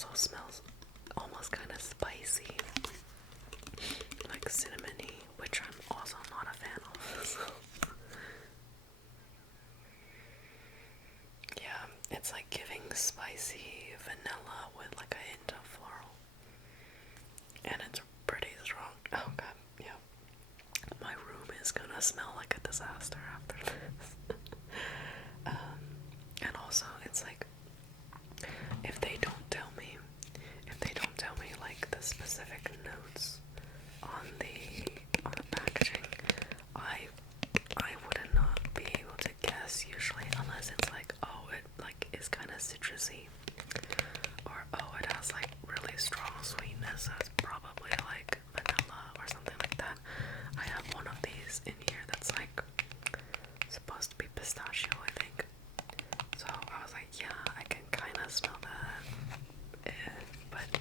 also smells almost kind of spicy, like cinnamony, which I'm also not a fan of. So. Yeah, it's like giving spicy vanilla with like a hint of floral. And it's pretty strong. Oh god, yeah. My room is gonna smell like a disaster after this. And also, it's like, if they don't tell me like the specific notes on the packaging, I would not be able to guess usually, unless it's like, oh, it like is kind of citrusy, or oh, it has like really strong sweetness, so it's probably like vanilla or something like that. I have one of these in here that's like supposed to be pistachio, I think. So I was like, yeah, I can kind of smell that, but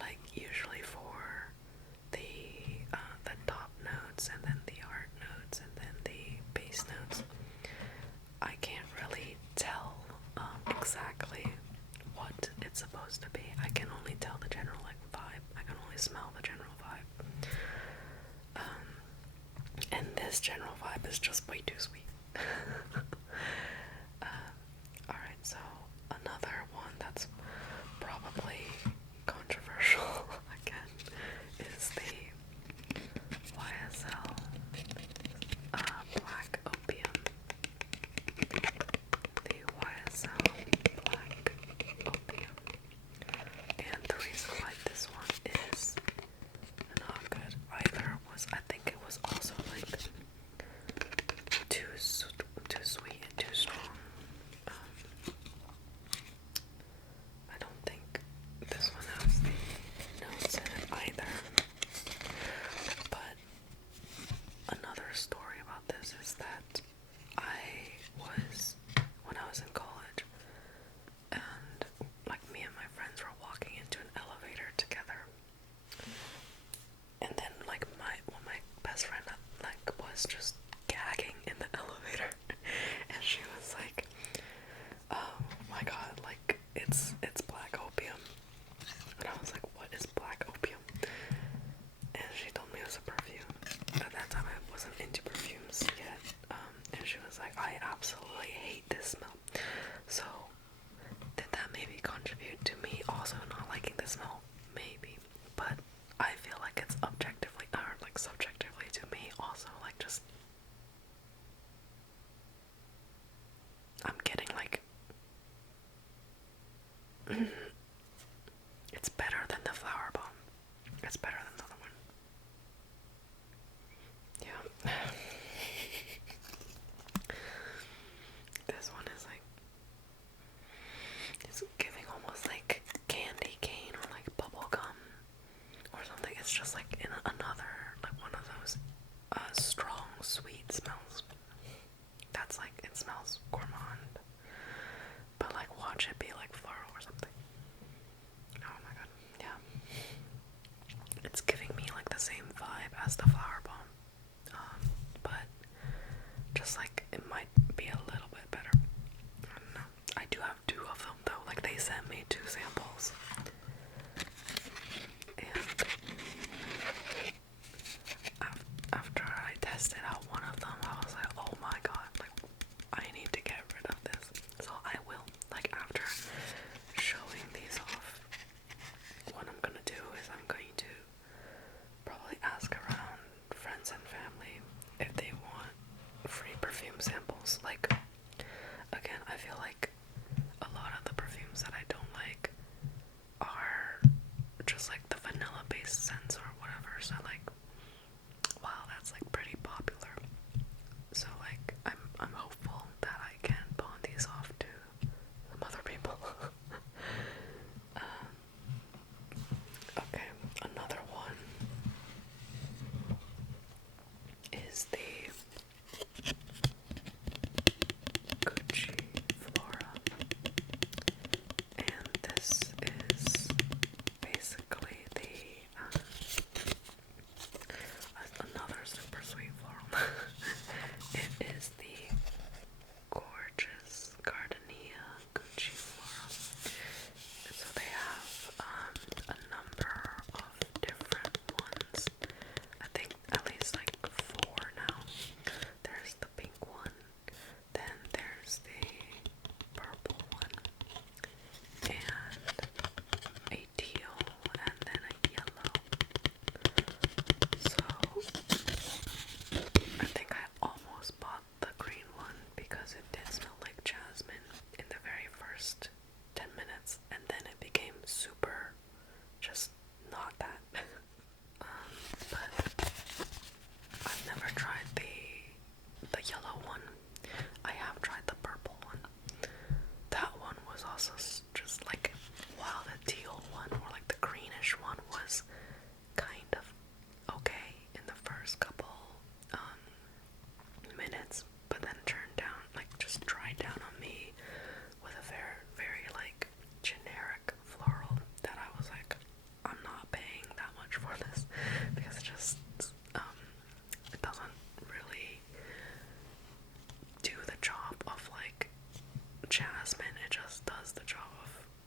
like usually for the top notes and then the heart notes and then the base notes, I can't really tell exactly what it's supposed to be. I can only tell the general like vibe. I can only smell the general vibe. And this general vibe is just way too sweet. Alright, so another one that's probably controversial again is the YSL Black Opium. The YSL Black Opium. And the reason why this one is not good either was, I think it was also like too sweet and too strong. I don't think this one has the notes in it either. But another story about this is that when I was in college, and like me and my friends were walking into an elevator together, and then like my best friend like was just gagging in the elevator, and she was like, oh my god, like it's black opium. And I was like, what is black opium? And she told me it was a perfume. At that time I wasn't into perfumes yet. And she was like, I absolutely hate this smell. So did that maybe contribute to me also not liking the smell? Maybe. But I feel like it's objectively, or like subjectively to me also, like just, I'm getting like, it's better than the flower bomb. It's better than the other one. Yeah. This one is like, it's giving almost like candy cane or like bubble gum or something. It's just like in another, like one of those strong sweet smells. That's like, it smells gourmand, but like watch it be like floral or something. Oh my god, yeah. It's giving me like the same vibe as the flower bomb, but just like it might be a little bit better. I don't know. I do have two of them though. Like they sent me 2 samples, and after I tested out one of them, I was like, oh my god, like I need to get rid of this. So I will, like after showing these off, what I'm gonna do is I'm going to probably ask around friends and family if they want free perfume samples. Like, again, I feel like a lot of the perfumes that I don't like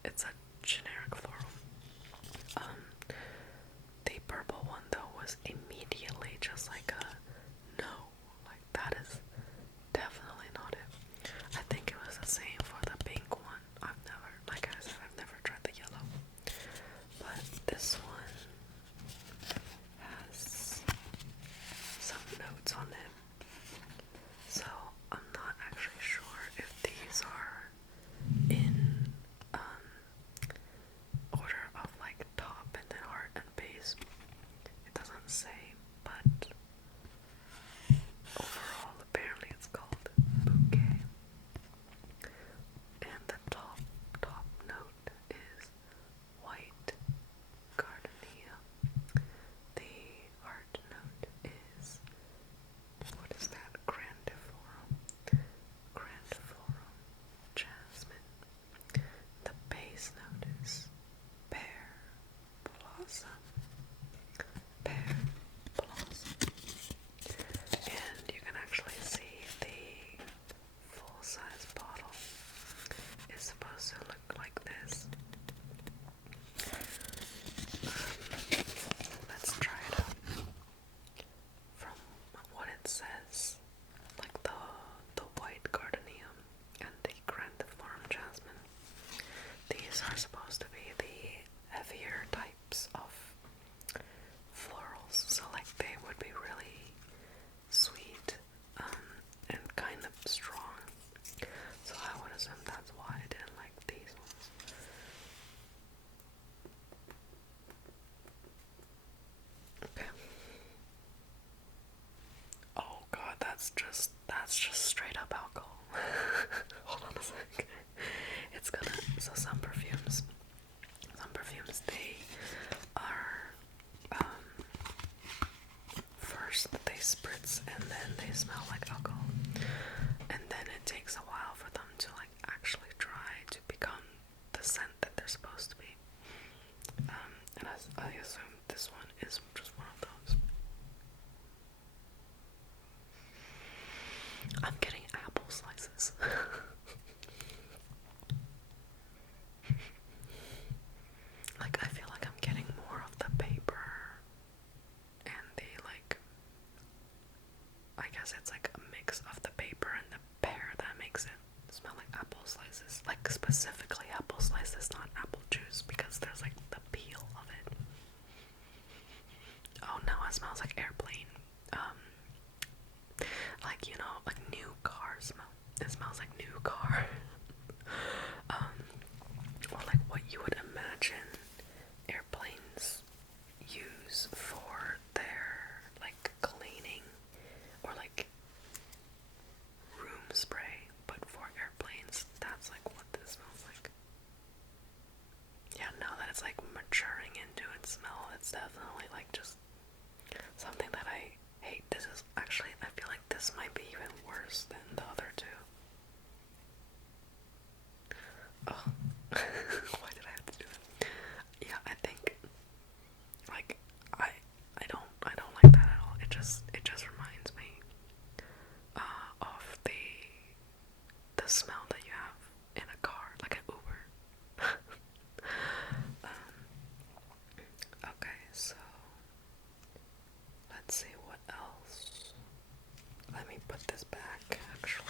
it's a generic floral. Um, the purple one though was immediately just like a no, like that is definitely not it. I think it was the same for the pink one. I've never, like I said, I've never tried the yellow, but this one has some notes on it. So I'm not actually sure if these are in order of like top and then heart and base. It doesn't say, but overall apparently it's called bouquet. And the top note is white gardenia. The heart note is, what is that? Grandiflorum. Grandiflorum jasmine. The base note is pear blossom. Pear blossom. And you can actually see the full-size bottle is supposed to look like this. Let's try it out. From what it says, like the white gardenium and the grandiflorum jasmine, these are supposed to be the heavier types of florals, so like they would be really sweet and kind of strong. So I would assume that's why I didn't like these ones. Okay. Oh god, that's just straight up alcohol. Hold on a sec. It's gonna, so some perfumes, they are, first they spritz and then they smell like alcohol. And then it takes a while for them to like actually dry to become the scent that they're supposed to be. And I assume this one is just one of those. I'm getting apple slices. Like, I feel like I'm getting more of the paper and the, like, I guess it's like a mix of the paper and the pear that makes it smell like apple slices. Like, specifically apple slices, not apple juice, because there's, like, the peel of it. Oh, now it smells like airplane. Like, you know, like new car smell. It smells like new car. Or like what you would imagine airplanes use for their like cleaning or like room spray, but for airplanes. That's like what this smells like. Yeah, now that it's like maturing into its smell, it's definitely like just something that I hate. This is actually, I feel like this might be even worse than the other two. Oh, why did I have to do that? Yeah, I think, like, I don't like that at all. It just reminds me, of the smell that you have in a car, like an Uber. Okay, so let's see what else. Let me put this back, actually.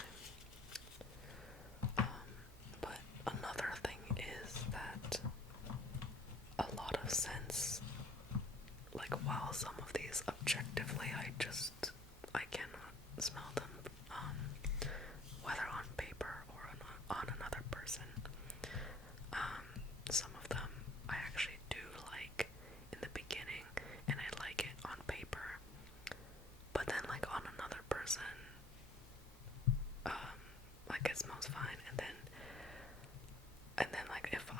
But another thing is that a lot of scents, like while some of these objectively I cannot smell them, whether on paper or on another person, some of them I actually do like in the beginning, and I like it on paper, but then like on another person, like it smells fine, and then like if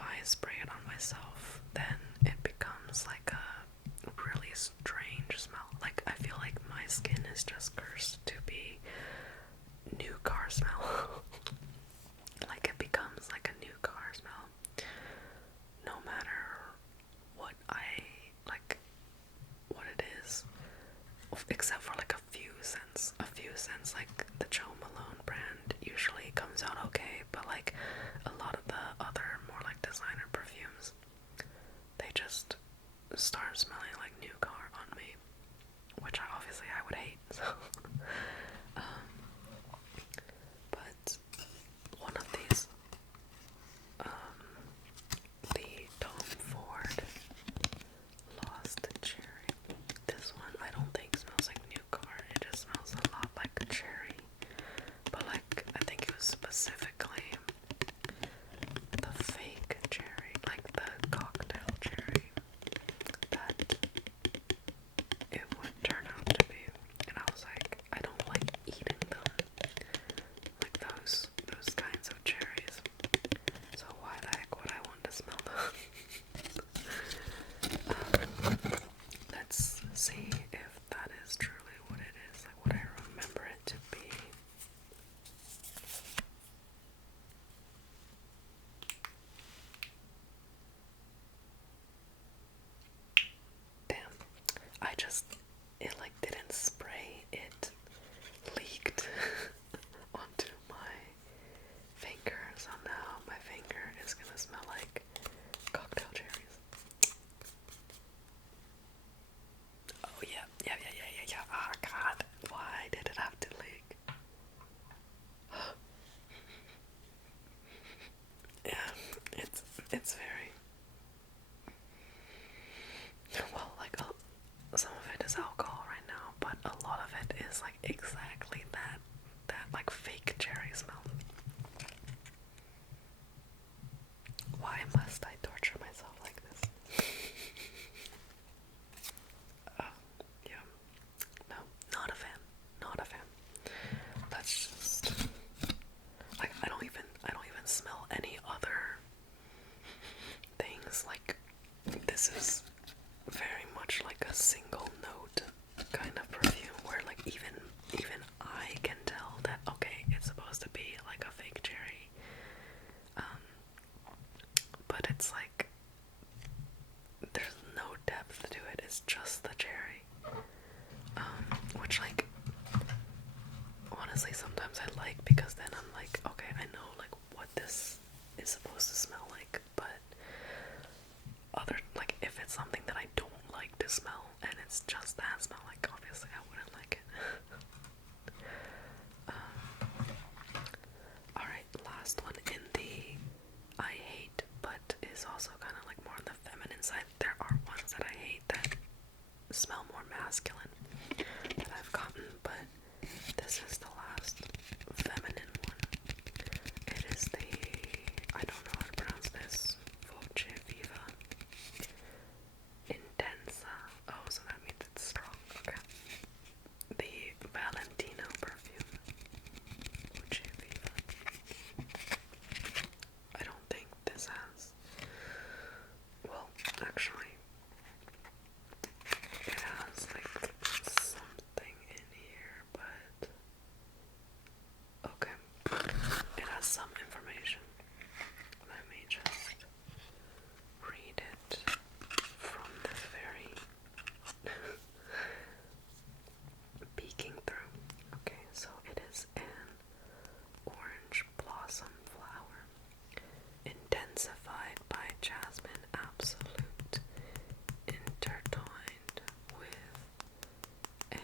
I spray it on myself, then it becomes like a really strange smell. Like I feel like my skin is just cursed to be new car smell. Like it becomes like a new car smell, no matter what I like, what it is, except for like a few scents. Like the Joe Malone brand usually comes out okay, but like a lot of the other more any other things. Like, this is very much like a single note kind of perfume where like even I can tell that okay, it's supposed to be like a fake cherry. But it's like there's no depth to it, it's just the cherry. Which like honestly sometimes I like, because then I'm like, okay, I know like what this is supposed to smell like, but other, like, if it's something that I don't like to smell and it's just that smell, like obviously I wouldn't like it. Alright, last one in the I hate but is also kind of like more on the feminine side. There are ones that I hate that smell more masculine that I've gotten, but this is the last feminine one. It is the, I don't know how to pronounce this, Voce Viva Intensa. Oh, so that means it's strong. Okay. The Valentino perfume. Voce Viva. I don't think this has, well, actually, it has like something in here, but okay. It has some information. Let me just read it from this very peeking through. Okay, so it is an orange blossom flower, intensified by jasmine absolute, intertwined with an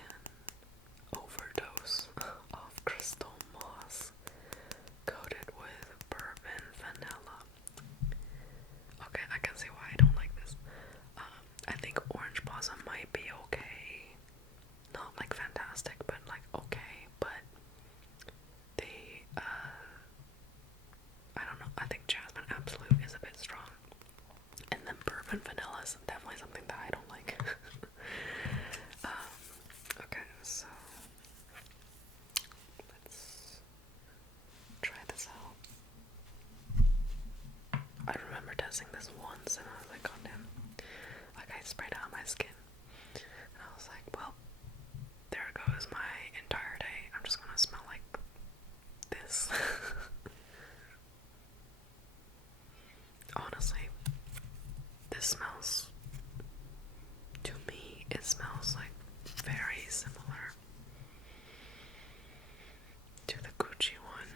overdose of crystal moss, coated with bourbon vanilla. Okay, I can see why I don't like this. I think orange blossom might be okay. Not like fantastic, but like okay. But the, I don't know, I think jasmine absolute is a bit strong. And then bourbon vanilla is definitely something that I don't like. Okay, so let's try this out. I remember testing this once and I was like, god damn. Like, I sprayed it on my skin. And I was like, well, there goes my entire day. I'm just gonna smell like this. Honestly, this smells, to me, it smells like very similar to the Gucci one.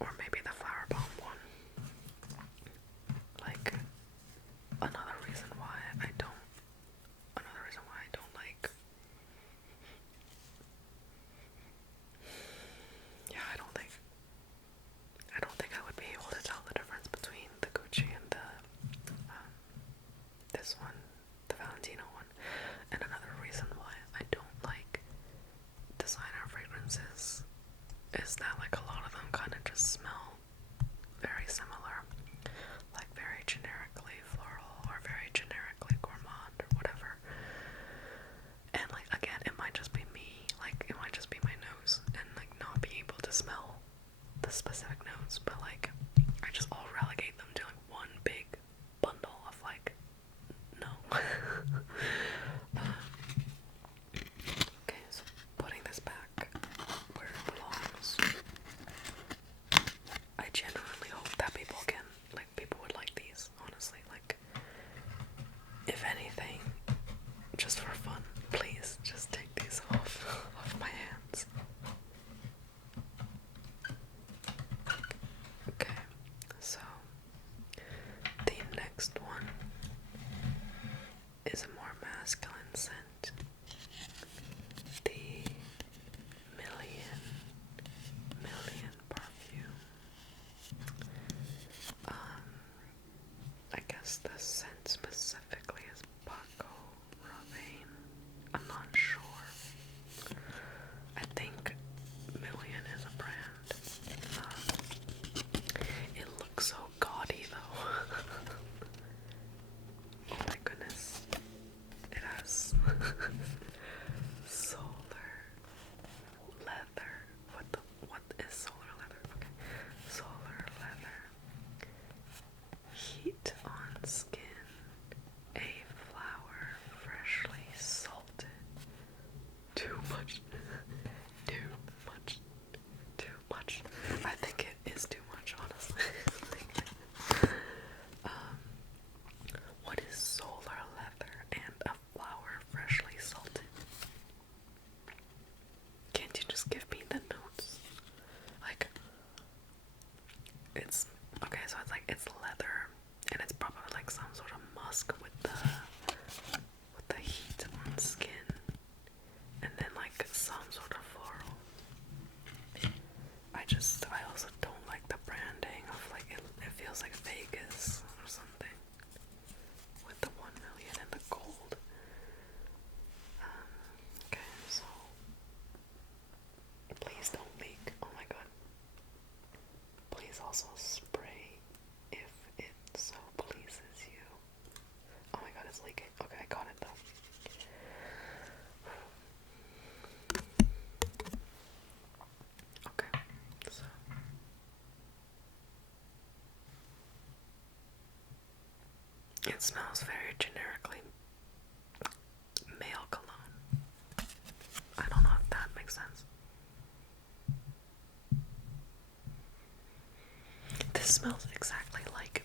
Or maybe the Flower Bomb one. Like, another reason why I don't like, yeah, I don't think I would be able to tell the difference between the Gucci and the this one, the Valentino one. And another reason why I don't like designer fragrances is that like a lot of them kind of just smell very similar, like very generically floral or very generically gourmand or whatever. And like, again, it might just be me, like it might just be my nose and like not be able to smell the specific notes, but like I just all relegate them to like one big bundle of like, no. Okay, so putting this back where it belongs. I genuinely hope that people would like these, honestly. Like, if anything, just for fun, please just take these off my hands. Okay, so the next one is a more masculine it's okay. So it's like it's leather, and it's probably like some sort of musk with the heat on skin, and then like some sort of floral. I also don't like the branding of like it feels like Vegas or something with the 1 million and the gold. Okay, so please don't leak. Oh my god. Please also spray if it so pleases you. Oh my god, it's leaking. Okay, I got it though. Okay, so it smells very generically male cologne. I don't know if that makes sense. This smells exactly like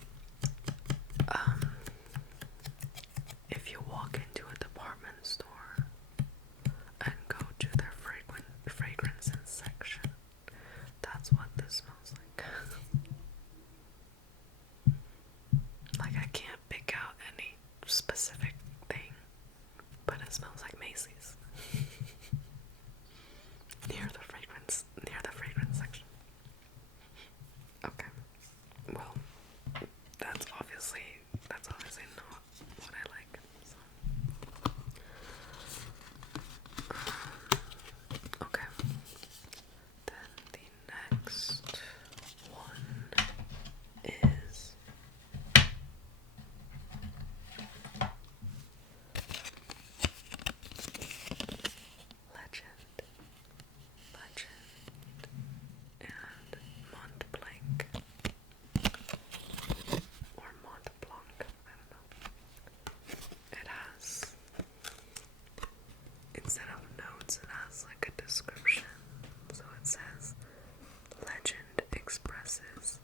if you walk into a department store and go to their fragrances section. That's what this smells like. Like I can't pick out any specific thing, but it smells like Macy's. near the fragrance section. Okay. Well, that's obviously not what I like. So. Okay. Then the next one is Legend, and Mont Blanc, or Mont Blanc, I don't know. It has, instead of notes, it has like a description. So it says, Legend expresses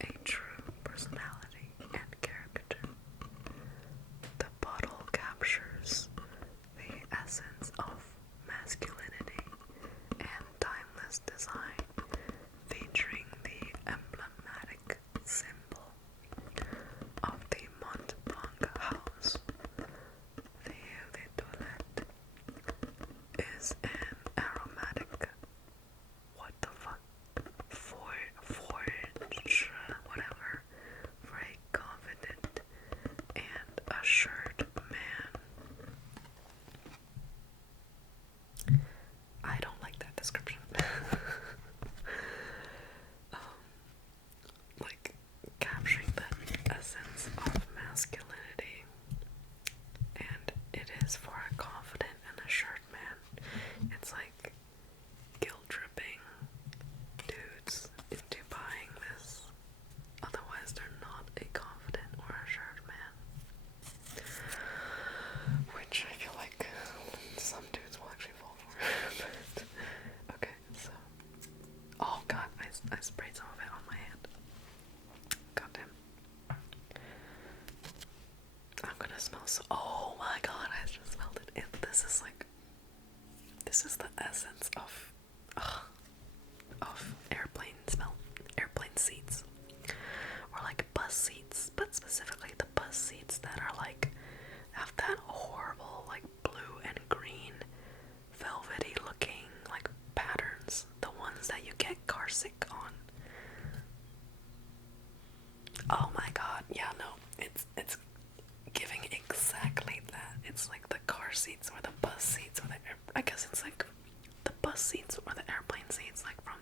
a true personality and character. The bottle captures the essence of masculinity and timeless design, featuring the emblematic symbol of the Mont Blanc house. The Eau de Toilette is an aromatic, what the fuck, forage, whatever, for a confident and assured man. I don't like that description. Like capturing the essence of masculinity, and it is for a confident and assured man. It's like guilt tripping dudes into buying this. Otherwise, they're not a confident or assured man. Which I feel like some dudes will actually fall for. But, okay, so. Oh god, I sprayed some of it on my hand. Goddamn. I'm gonna smell so. Oh my god, I just smelled it. This is like. This is the essence of airplane smell. Airplane seats. Or like bus seats. But specifically the bus seats that are like. Have that horrible like blue and green velvety looking like patterns. The ones that you get car sick on. Oh my god, yeah, no, it's giving exactly that. It's like the car seats or the bus seats or I guess it's like the bus seats or the airplane seats, like from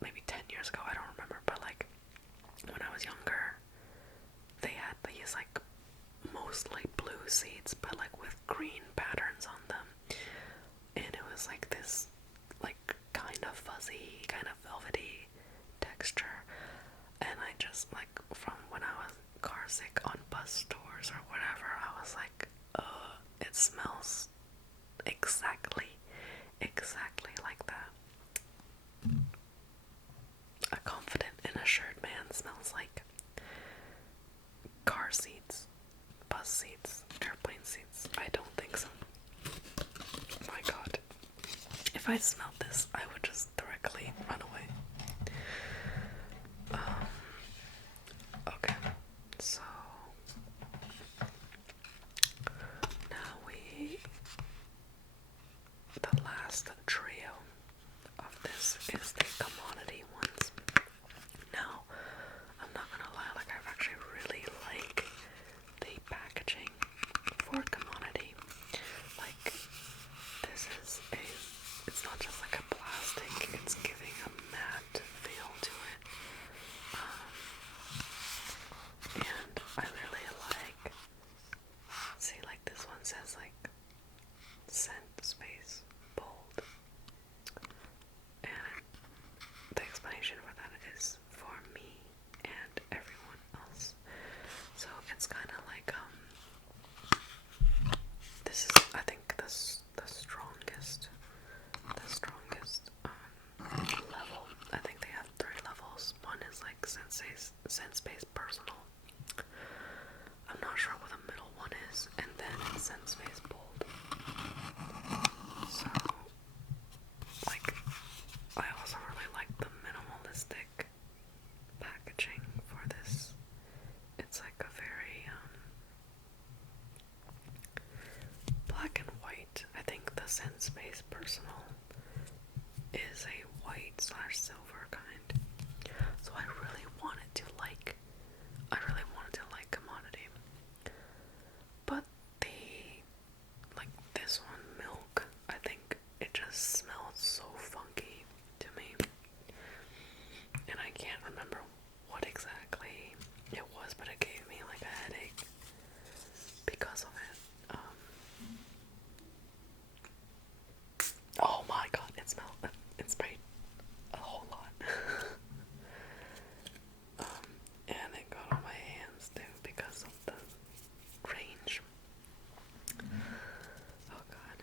maybe 10 years ago, I don't remember, but like when I was younger, they had these like mostly blue seats, but like with green patterns on them, and it was like this like kind of fuzzy, kind of velvety texture, and I just like from when I was car sick on bus tours or whatever, I was like, it smells exactly like that. A confident and assured man smells like car seats, bus seats, airplane seats. I don't think so. My god. If I smelled this, I would just directly run away. Scent Space Personal. I'm not sure what the middle one is, and then it's Scent Space Bold. So, like, I also really like the minimalistic packaging for this. It's like a very, black and white. I think the Scent Space Personal is a white / silver kind. So I really wanted to like Commodity. But this one, Milk, I think it just smelled so funky to me. And I can't remember what exactly it was, but it gave me like a headache because of it. Oh my god, it sprayed a whole lot. And it got on my hands too because of the range. Oh god.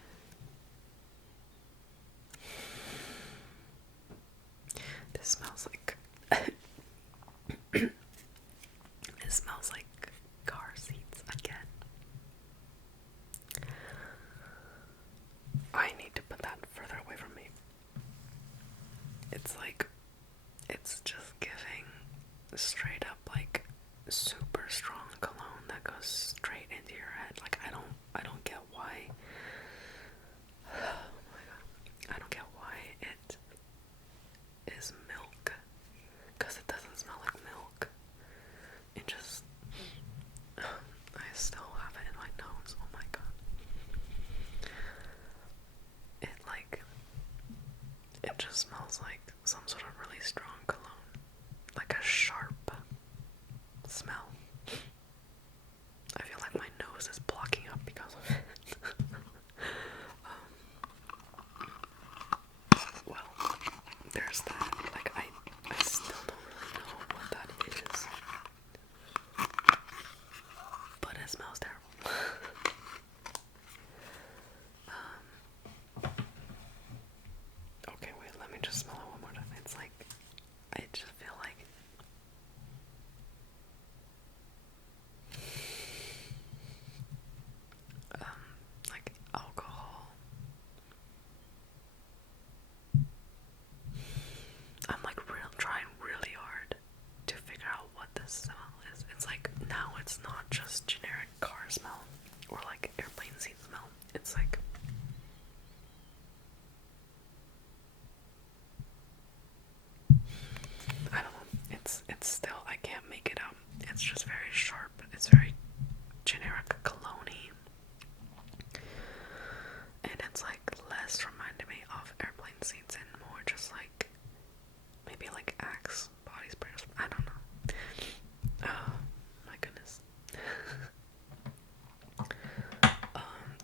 This smells like it smells like car seats again. I need to put that further away from me. It's just giving straight up like super strong cologne that goes straight into your head. Like I don't get why. Oh my god. I don't get why it is milk. Because it doesn't smell like milk. It just I still have it in my nose. Oh my god. It just smells like some sort of really strong cologne. Like a sharp smell. I feel like my nose is blocking up because of it. Well, there's that. Like, I still don't really know what that is. But it smells terrible. Okay, wait, let me just smell it one more time. It's like, I just feel like alcohol. I'm like trying really hard to figure out what this smell is. It's like, now it's not just generic car smell or like airplane seat smell. It's like I don't know. It's still, I can't make it out. It's just very sharp. It's very generic cologne-y. And it's like less reminding me of airplane seats and more just like maybe like Axe body spray or something. I don't know. Oh my goodness.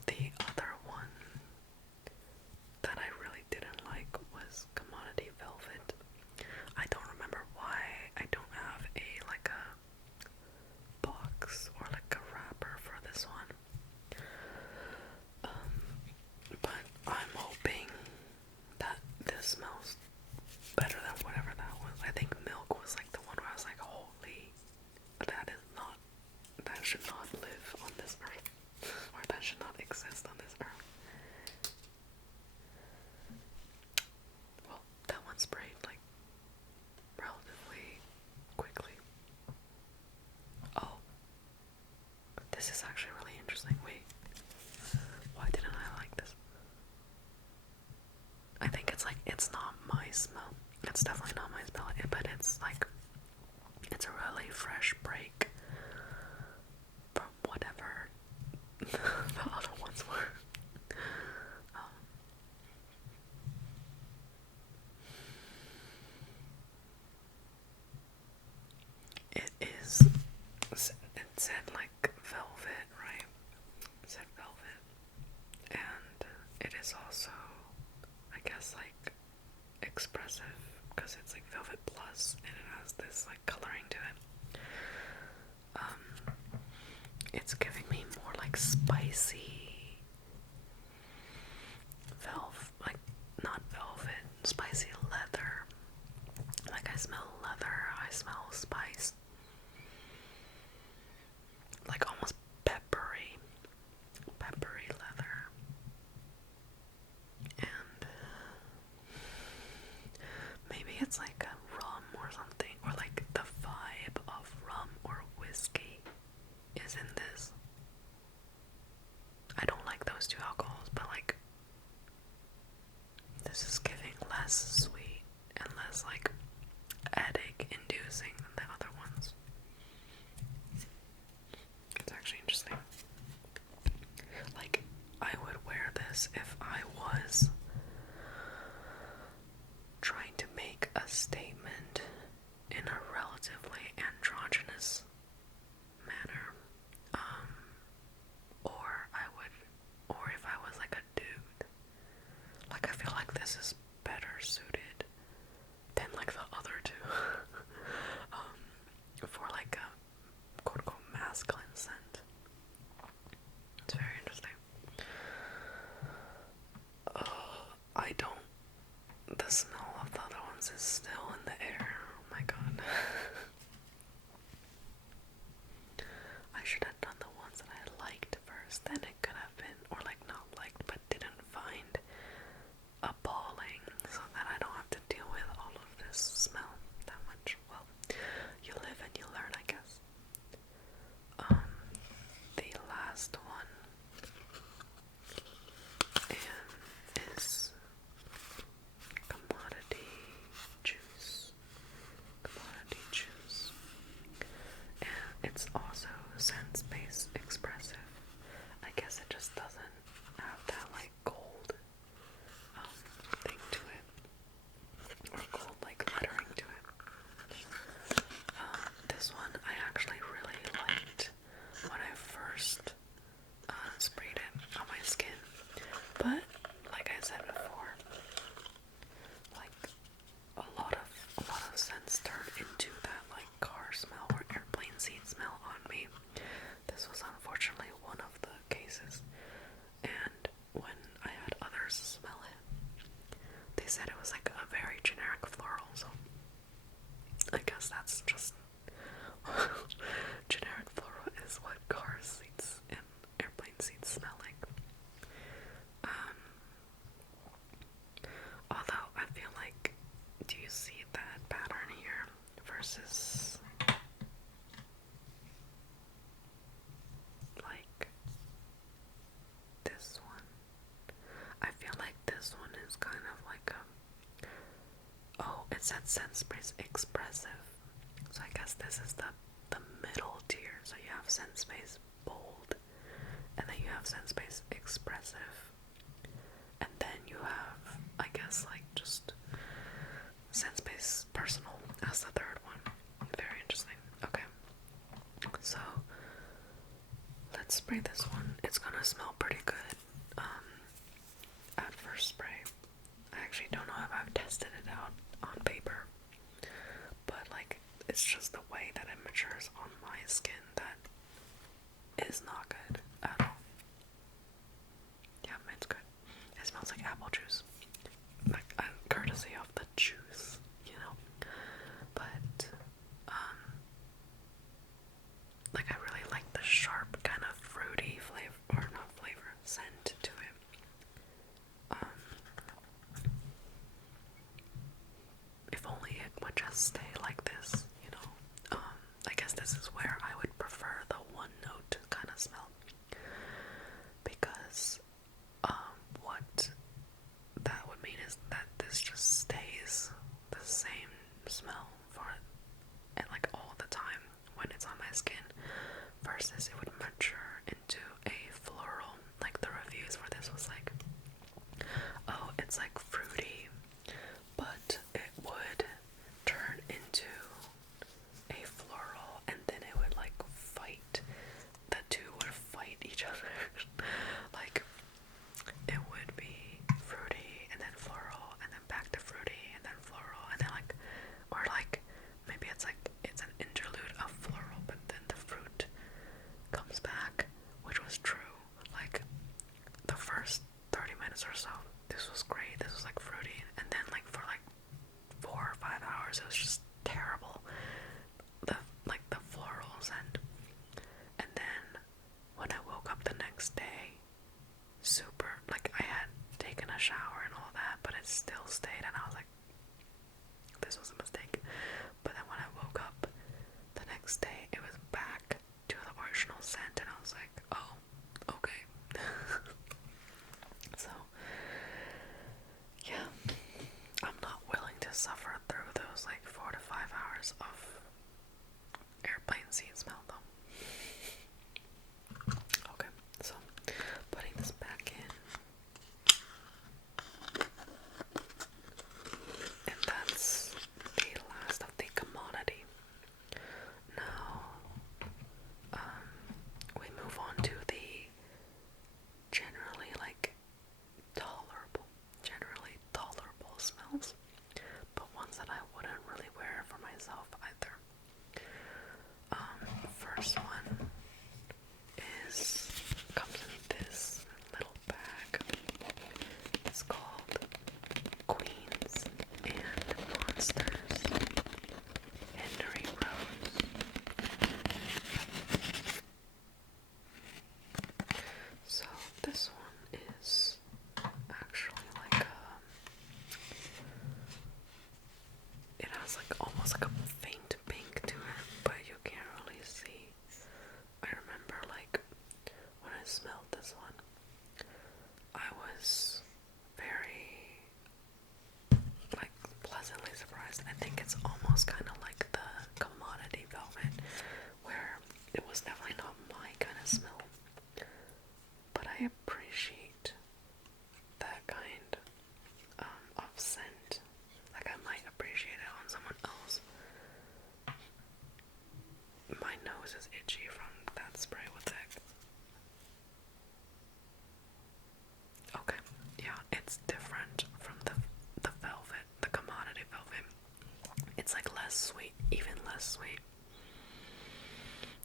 The other one that I really didn't like was Commodity Velvet. I don't remember why I don't have a box or like a wrapper for this one. But I'm hoping that this smells better than whatever that was. I think Milk was like the one where I was like, holy, that should not live on this earth. Or that should not exist on this earth. Well, that one sprayed like relatively quickly. Oh, this is actually really interesting. Wait, why didn't I like this? I think it's not my smell. It's definitely not my smell, but it's like, it's a really fresh break from whatever the other ones were. It said like velvet, right? It said velvet. And it is also, I guess, like expressive because it's like Velvet Plus and it has this like coloring to it. It's giving me more like spicy like not velvet, spicy leather. Like I smell leather, I smell spice. it's like a rum or something, or like the vibe of rum or whiskey is in this. I don't like those two alcohols, but like this is giving less sweet and less like headache inducing than the other ones. It's actually interesting. Like, I would wear this if I was trying to make a statement in a relatively androgynous manner. Or if I was like a dude. Like, I feel like this is better suited than like the other two. For like a quote unquote masculine scent. It's very interesting. I don't. The smell of the other ones is still in the air. Oh my god. I should have done the ones that I liked first. Then it could have been, or like not liked, but didn't find appalling, so that I don't have to deal with all of this smell that much. Well, you live and you learn, I guess. The last one is commodity juice. Commodity juice. And it's also sense-based expressive. I guess it just doesn't have that like gold thing to it. Or gold like lettering to it. This one I actually really liked when I first sprayed it on my skin, but like I said before, like a lot of scents turn into that like car smell or airplane seat smell on me. This was unfortunately one of the cases, and when I had others smell it, they said it was like a very generic floral, so I guess that's just generic floral is what car seats and airplane seats smell like. Although I feel like, do you see that pattern here versus like this one? I feel like this one is kind of like a, oh, it said sense-based expressive. So I guess this is the middle tier. So you have sense-based bold, and then you have sense-based expressive, and then you have, I guess, like just sense-based personal as the third one. Very interesting. Okay, so let's spray this one. It's gonna smell pretty good at first spray. I actually don't know if I've tested it out on paper, but like it's just the way that it matures on my skin that is not good at all. Yeah, it's good. It smells like apple juice, like courtesy of the juice, you know. But like I really like the sharp kind of fruity flavor, or not flavor, scent to it. If only it would just stay like this, you know. I guess this is where I would prefer the one note kind of smell, because what that would mean is that this just stays the same smell for and like all the time when it's on my skin, versus it would mature into a floral. Like the reviews for this was like, oh, it's like fruity, but it would turn into a floral, and then it would like fight. The two would fight each other. Like it would be fruity and then floral, and then back to fruity and then floral, and then like, or like maybe it's like it's an interlude of floral, but then the fruit comes back, which was true. Like the first 30 minutes or so, this was great. This was like fruity, and then like for like 4 or 5 hours, it was just terrible. The florals, and then when I woke up the next day, super, like I had taken a shower and all that, but it still stayed, and I was like, this was like 4 to 5 hours of airplane seat smell though. Okay, so putting this back in. And that's the last of the commodity. Now, we move on to the generally tolerable smells, but ones that I wouldn't really wear for myself either. First one comes in this little bag. It's called Queens and Monsters Henry Rose. So this one is actually like it has like almost like a faint pink to it, but you can't really see. I remember like when I smelled this one, I was very like pleasantly surprised. I think it's almost kind of like the commodity velvet, where it was definitely not my kind of smell, but I appreciate that kind of scent. Like I might appreciate it on someone else. My nose is itchy from that spray with it. Okay, yeah, it's different from the velvet, the commodity velvet. It's like less sweet, even less sweet.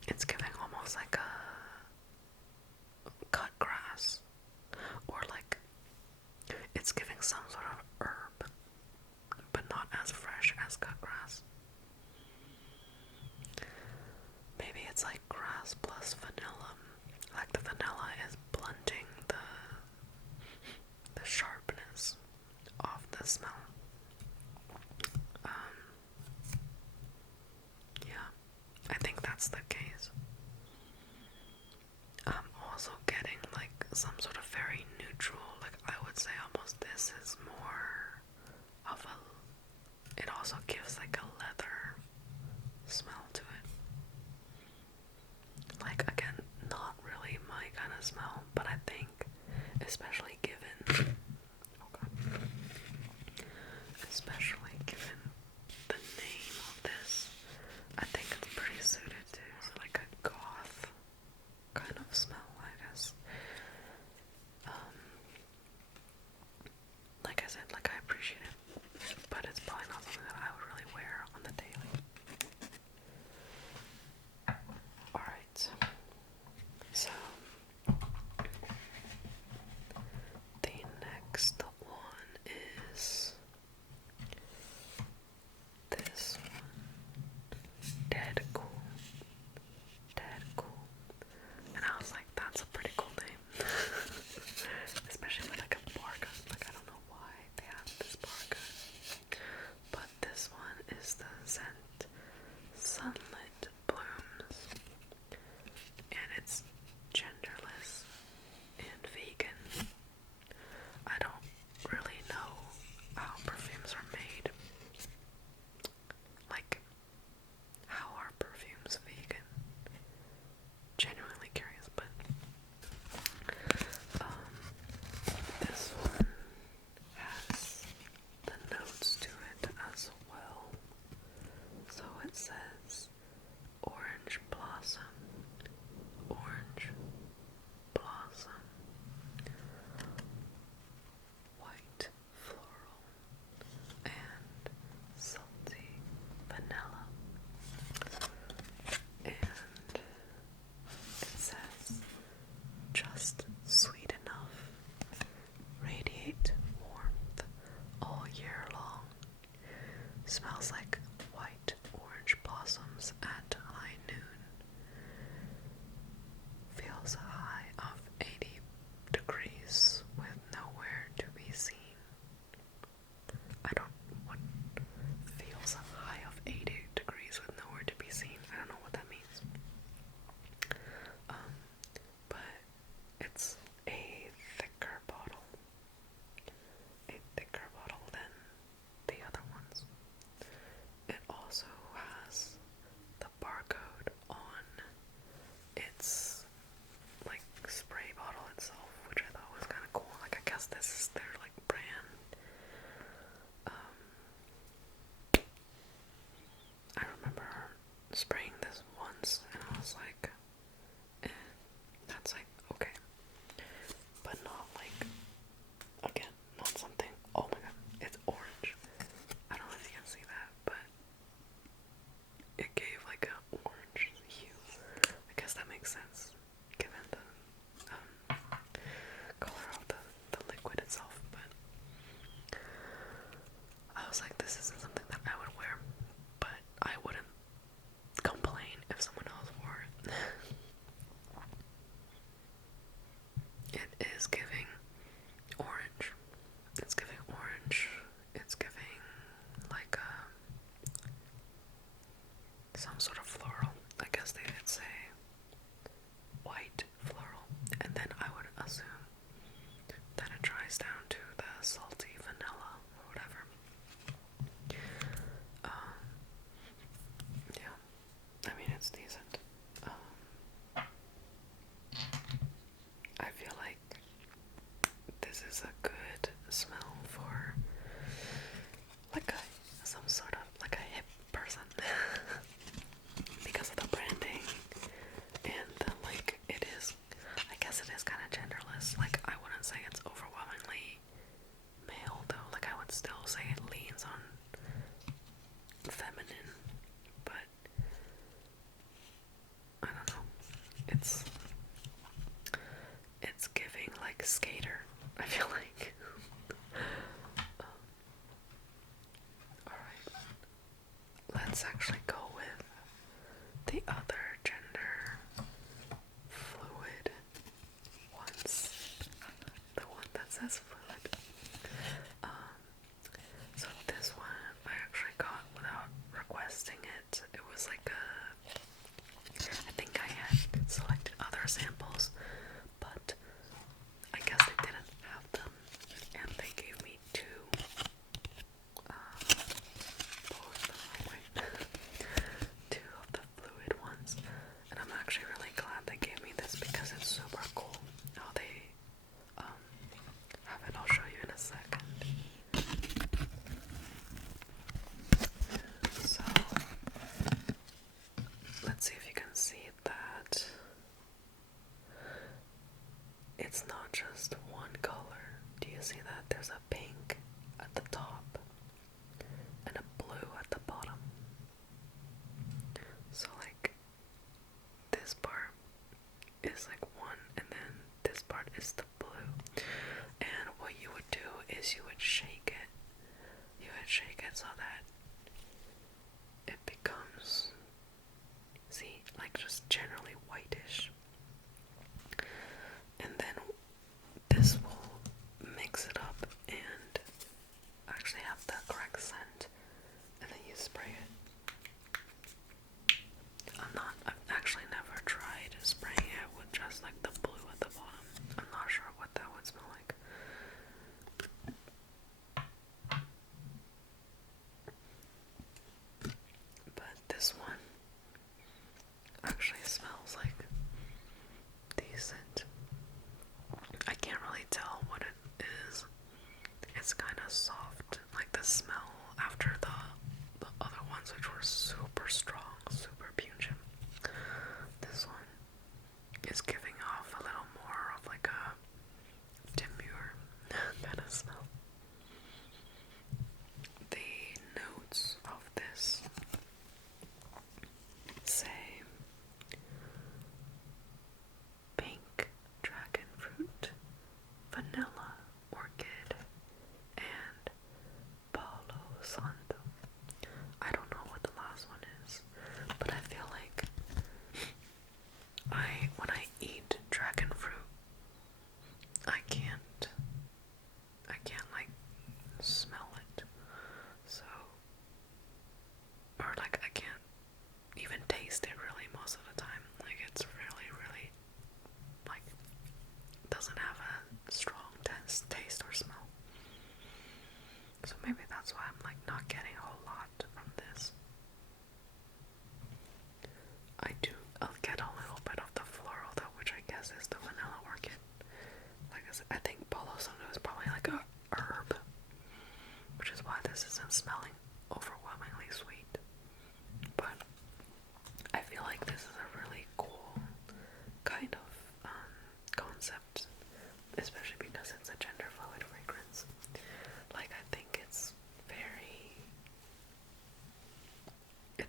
It's giving almost like a cut grass, or like it's giving some sort of herb, but not as fresh as cut grass. Maybe it's like grass plus vanilla. Like the vanilla is blunting the sharpness of the smell. Yeah, I think that's the case. I'm also getting like some sort of very neutral, like I would say almost this is more of a, it also gives like a leather smell to it. Like again, not really my kind of smell, but I think especially given, oh god, especially given the name of this, I think it's pretty suited to like a goth kind of smell, I guess. Like I said, like I appreciate it, but it's probably not something that I would really wear on the daily. Alright, so the next one is this one, Dead Cool. Dead Cool. And I was like, that's a pretty cool name. Especially with like a barcode. Like I don't know why they have this barcode. But this one is the scent Sunlit Blooms. And it's genderless and vegan. I don't really know how perfumes are made. Like, how are perfumes vegan? Genuinely curious, but this one has the notes to it as well. So it says orange blossom, orange blossom, white floral, and salty vanilla. And it says just sweet enough, radiate warmth all year long. Smells like white orange blossoms at high noon. Feels a high of 80 degrees with nowhere to be seen. I don't, what feels a high of 80 degrees with nowhere to be seen? I don't know what that means. But it's a thicker bottle. A thicker bottle than the other ones. some sort of floral. I guess they would say white floral, and then I would assume that it dries down to the salty vanilla or whatever. Yeah, I mean it's decent. I feel like this is a good smell for like some sort of like a hip person because of the branding and like it is. I guess it is kind of genderless. Like I wouldn't say it's overwhelmingly male though. Like I would still say it leans on feminine, but I don't know. It's giving like skater. I feel like. Alright. Let's actually go with the other gender fluid ones. The one that says fluid. So this one I actually got without requesting it. It was like I think I had selected other samples, but I guess they didn't have them, and they gave me two. Two of the fluid ones, and I'm actually really glad they gave me this because it's super cool how they have it. I'll show you in a second. So let's see if you can see that it's not just one color. Do you see that? There's a pink at the top and a blue at the bottom. So like this part is like one, and then this part is the blue. And what you would do is you would shake it. You would shake it so that it becomes, see, like just generally whitish. And then this will mix it up and actually have the correct scent, and then you spray it. I've actually never tried spraying it with just like the blue at the bottom. I'm not sure what that would smell like. But this one actually smells like decent. I can't really tell what it is. It's kind of soft, like the smell after the other ones, which were super strong, super pungent. This one is giving off a little more of like a demure kind of smell. The notes of this say pink dragon fruit, vanilla orchid, and Palo Santo. I don't know what the last one is, but I feel like when I eat dragon fruit, I can't like smell it. So, or like I can't even taste it really most of the time. Like it's really like doesn't have a strong taste or smell. So maybe that's why I'm like not getting a whole lot from this. I'll get a little bit of the floral though, which I guess is the vanilla orchid. Like I said, I think Palo Santo is probably like a herb, which is why this isn't smelling overwhelmingly sweet. But I feel like this is a really cool kind of concept, especially because it's a gender fluid fragrance. Like I think it's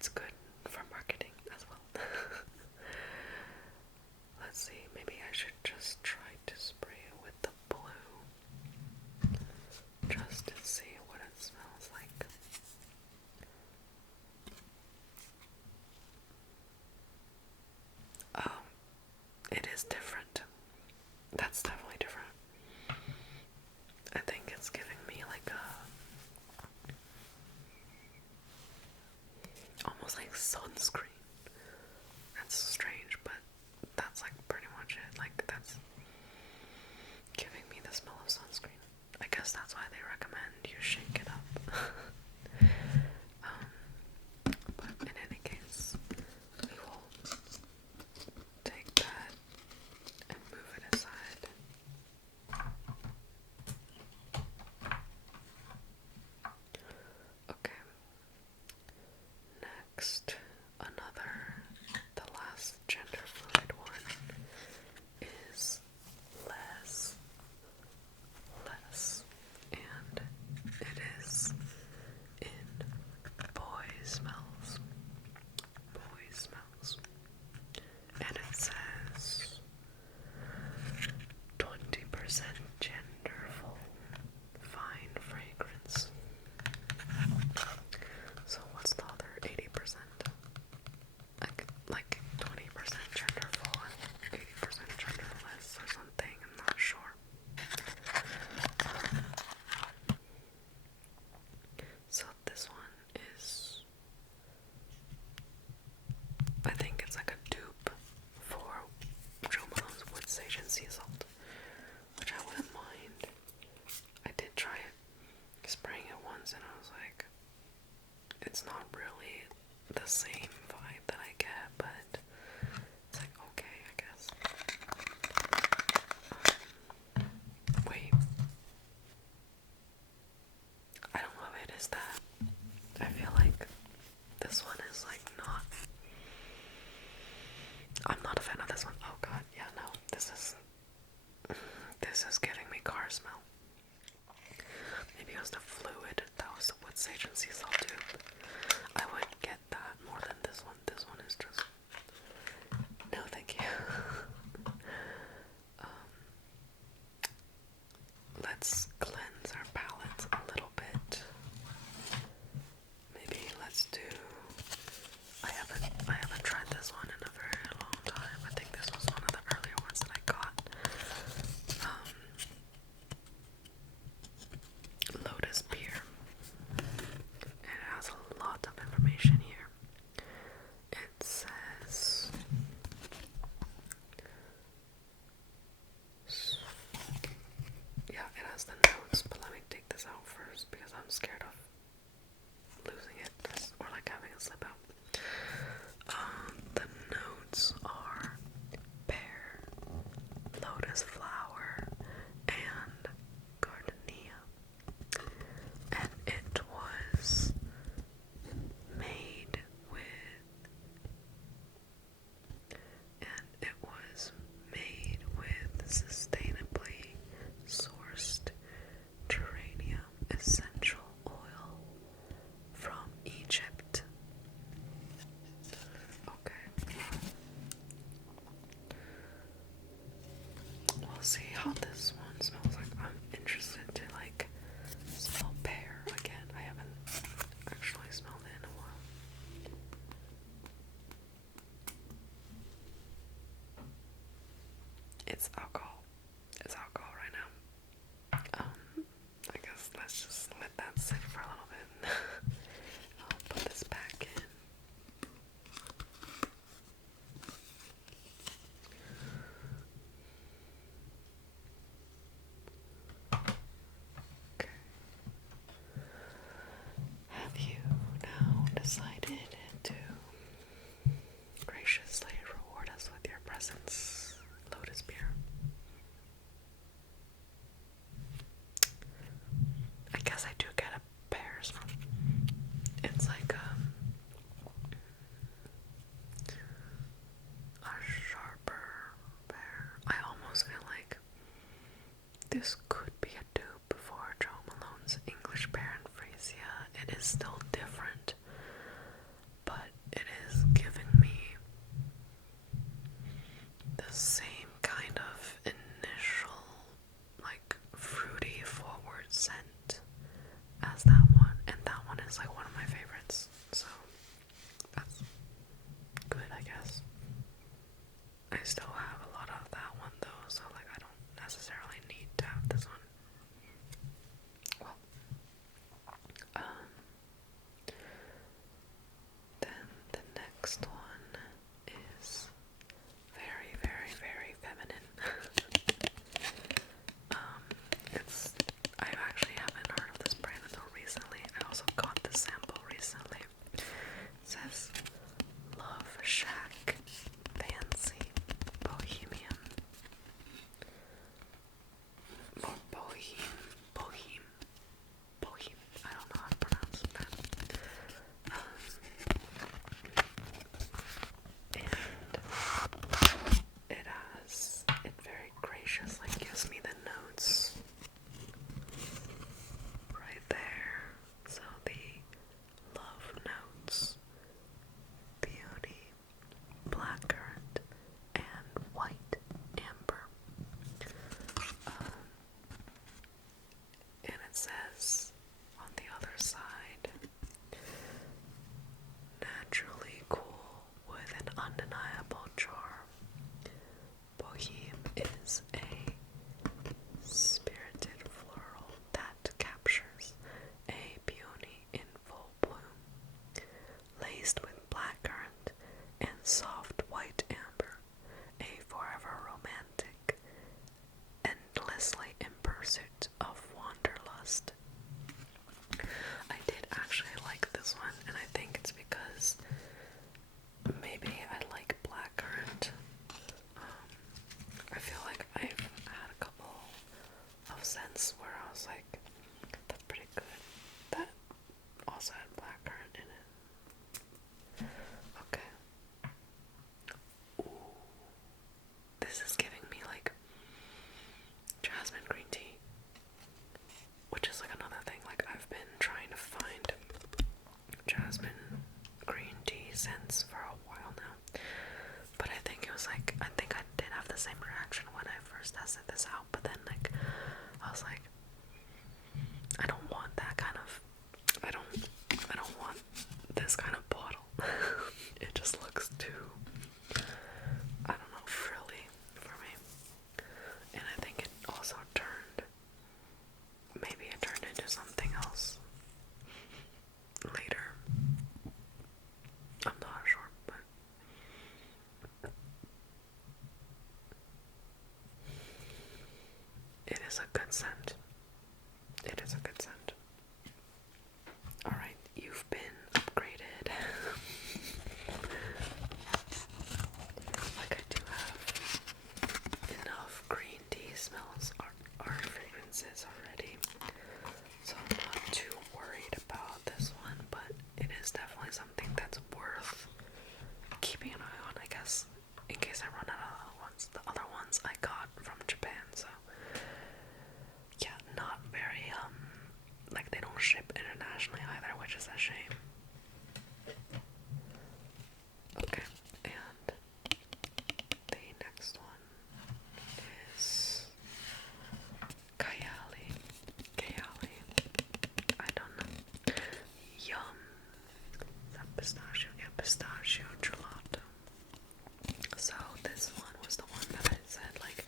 good for marketing as well. Let's see, maybe I should just try to spray it with the blue just to see what it smells like. Oh, it is different. That's definitely different. I think it's giving me like almost like sunscreen. That's strange, but that's like pretty much it. Like, that's giving me the smell of sunscreen. I guess that's why they recommend you shake it up. But in any case, we will take that and move it aside. Okay. Next, the last gender fluid one is less, and it is in boy smells, and it says 20% genderful, fine fragrance. So what's the other 80%? Like 20% genderful and 80% genderless or something, I'm not sure. So this one is, I think it's like a dupe for Jo Malone's Wood Sage and Sea Salt, which I wouldn't mind. I did try it, spraying it once, and I was like, it's not really the same vibe that I get, but it's like, okay, I guess. Wait. I don't know if it is that. I feel like this one is like not. I'm not a fan of this one. Oh god, yeah, no. This is giving me car smell. Maybe it was the fluid that was the Wood Sage and Sea Salt tube. I would get that more than this one. This one is just no, thank you. Let's cleanse our palettes a little bit. Maybe let's do. I haven't tried this one in a very long time. I think this was one of the earlier ones that I got. Lotus Beer. And it has next one is very, very, very feminine. I actually haven't heard of this brand until recently. I also got this sample recently. It says Love Shack Fancy Bohemian. Or Boheme. I don't know how to pronounce that. And it very graciously gives me the notes right there. So the love notes, beauty, blackcurrant, and white amber. And it says on the other side, naturally cool with an undeniable charm. Boheme is a spirited floral that captures a peony in full bloom, laced with blackcurrant and soft white amber, a forever romantic, endlessly in pursuit of wanderlust. I did actually like this one, and I think it's because maybe I like blackcurrant. I feel like I've had a couple of scents where I was like, that's pretty good. That also had blackcurrant in it. Okay. Ooh. This is giving me like jasmine green tea, which is like another thing. Like I've been trying to find jasmine green tea scents for a while now, but I think it was like, I think I did have the same reaction when I first tested this out, but then like I was like, I don't want that kind of, I don't want this kind of bottle. It just looks too, I don't know, frilly for me. And I think it also maybe it turned into something else later. I'm not sure, but it is a good scent. It is a good scent. Alright, you've been upgraded. Like I do have enough green tea smells or fragrances already, so I'm not too worried about this one, but it is definitely something that's worth keeping an eye on, I guess, in case I run out of other ones. The other ones I got from Japan, so yeah, not very, like they don't ship internationally either, which is a shame. Okay, and the next one is Kayali. I don't know. Yum. Is that pistachio? Yeah, pistachio gelato. So this one was the one that I said, like,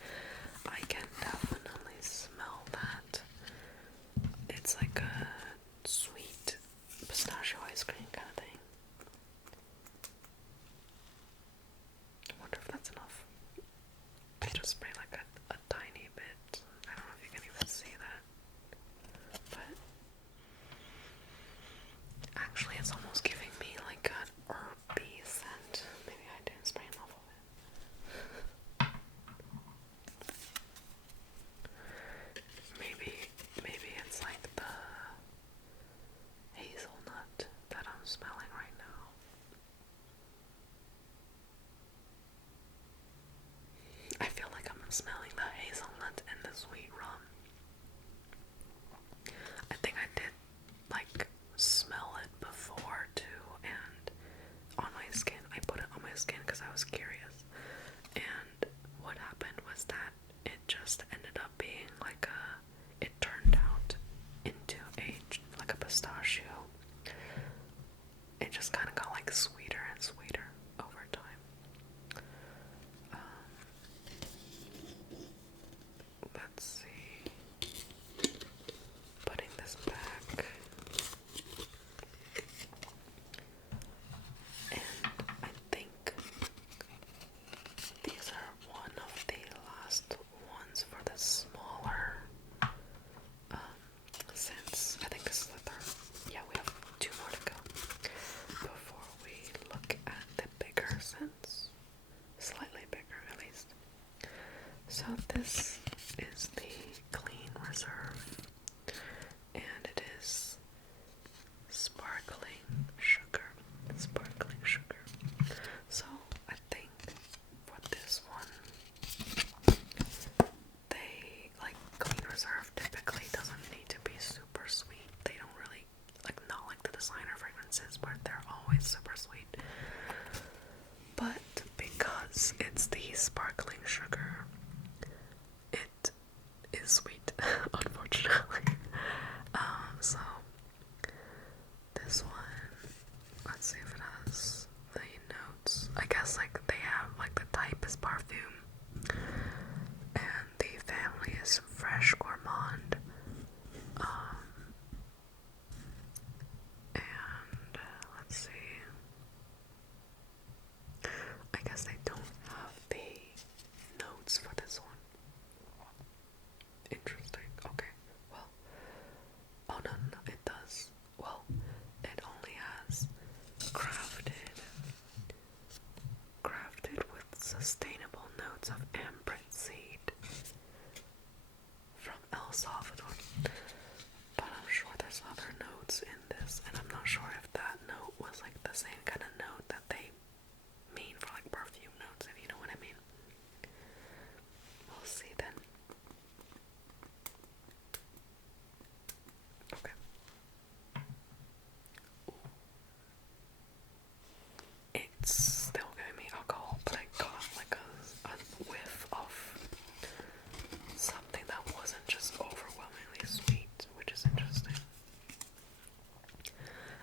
I can definitely smell that. It's like a sweet pistachio ice cream kind of thing. I wonder if that's enough. I just sprayed like a tiny bit. I don't know if you can even see that. But actually it's almost giving me like an herby scent. Maybe I didn't spray enough of it. Maybe it's like the hazelnut that I'm smelling right now. I feel like I'm smelling the hazelnut and the sweet rum. I think I did like smell it before too, and on my skin. I put it on my skin because I was curious. And what happened was that it just ended up being like it turned out into like a pistachio. It just kind of got like sweeter and sweeter over time. Let's see. Putting this back. And I super sweet. But because it's the sparkling sugar, it is sweet, unfortunately. So this one, let's see if it has the notes. I guess like they have like the type is perfume, and the family is fresh gourmand. And let's see. I guess they don't have the notes for this one. Interesting. Okay. Well. Oh no, no, it does. Well, it only has crafted with sustainable notes of ambrette seed from El Salvador. But I'm sure there's other notes in this, and I'm not sure if that note was like the same kind of note that they mean for like perfume notes, if you know what I mean. We'll see then. Okay. It's still giving me alcohol, but I got like a whiff of something that wasn't just overwhelmingly sweet, which is interesting.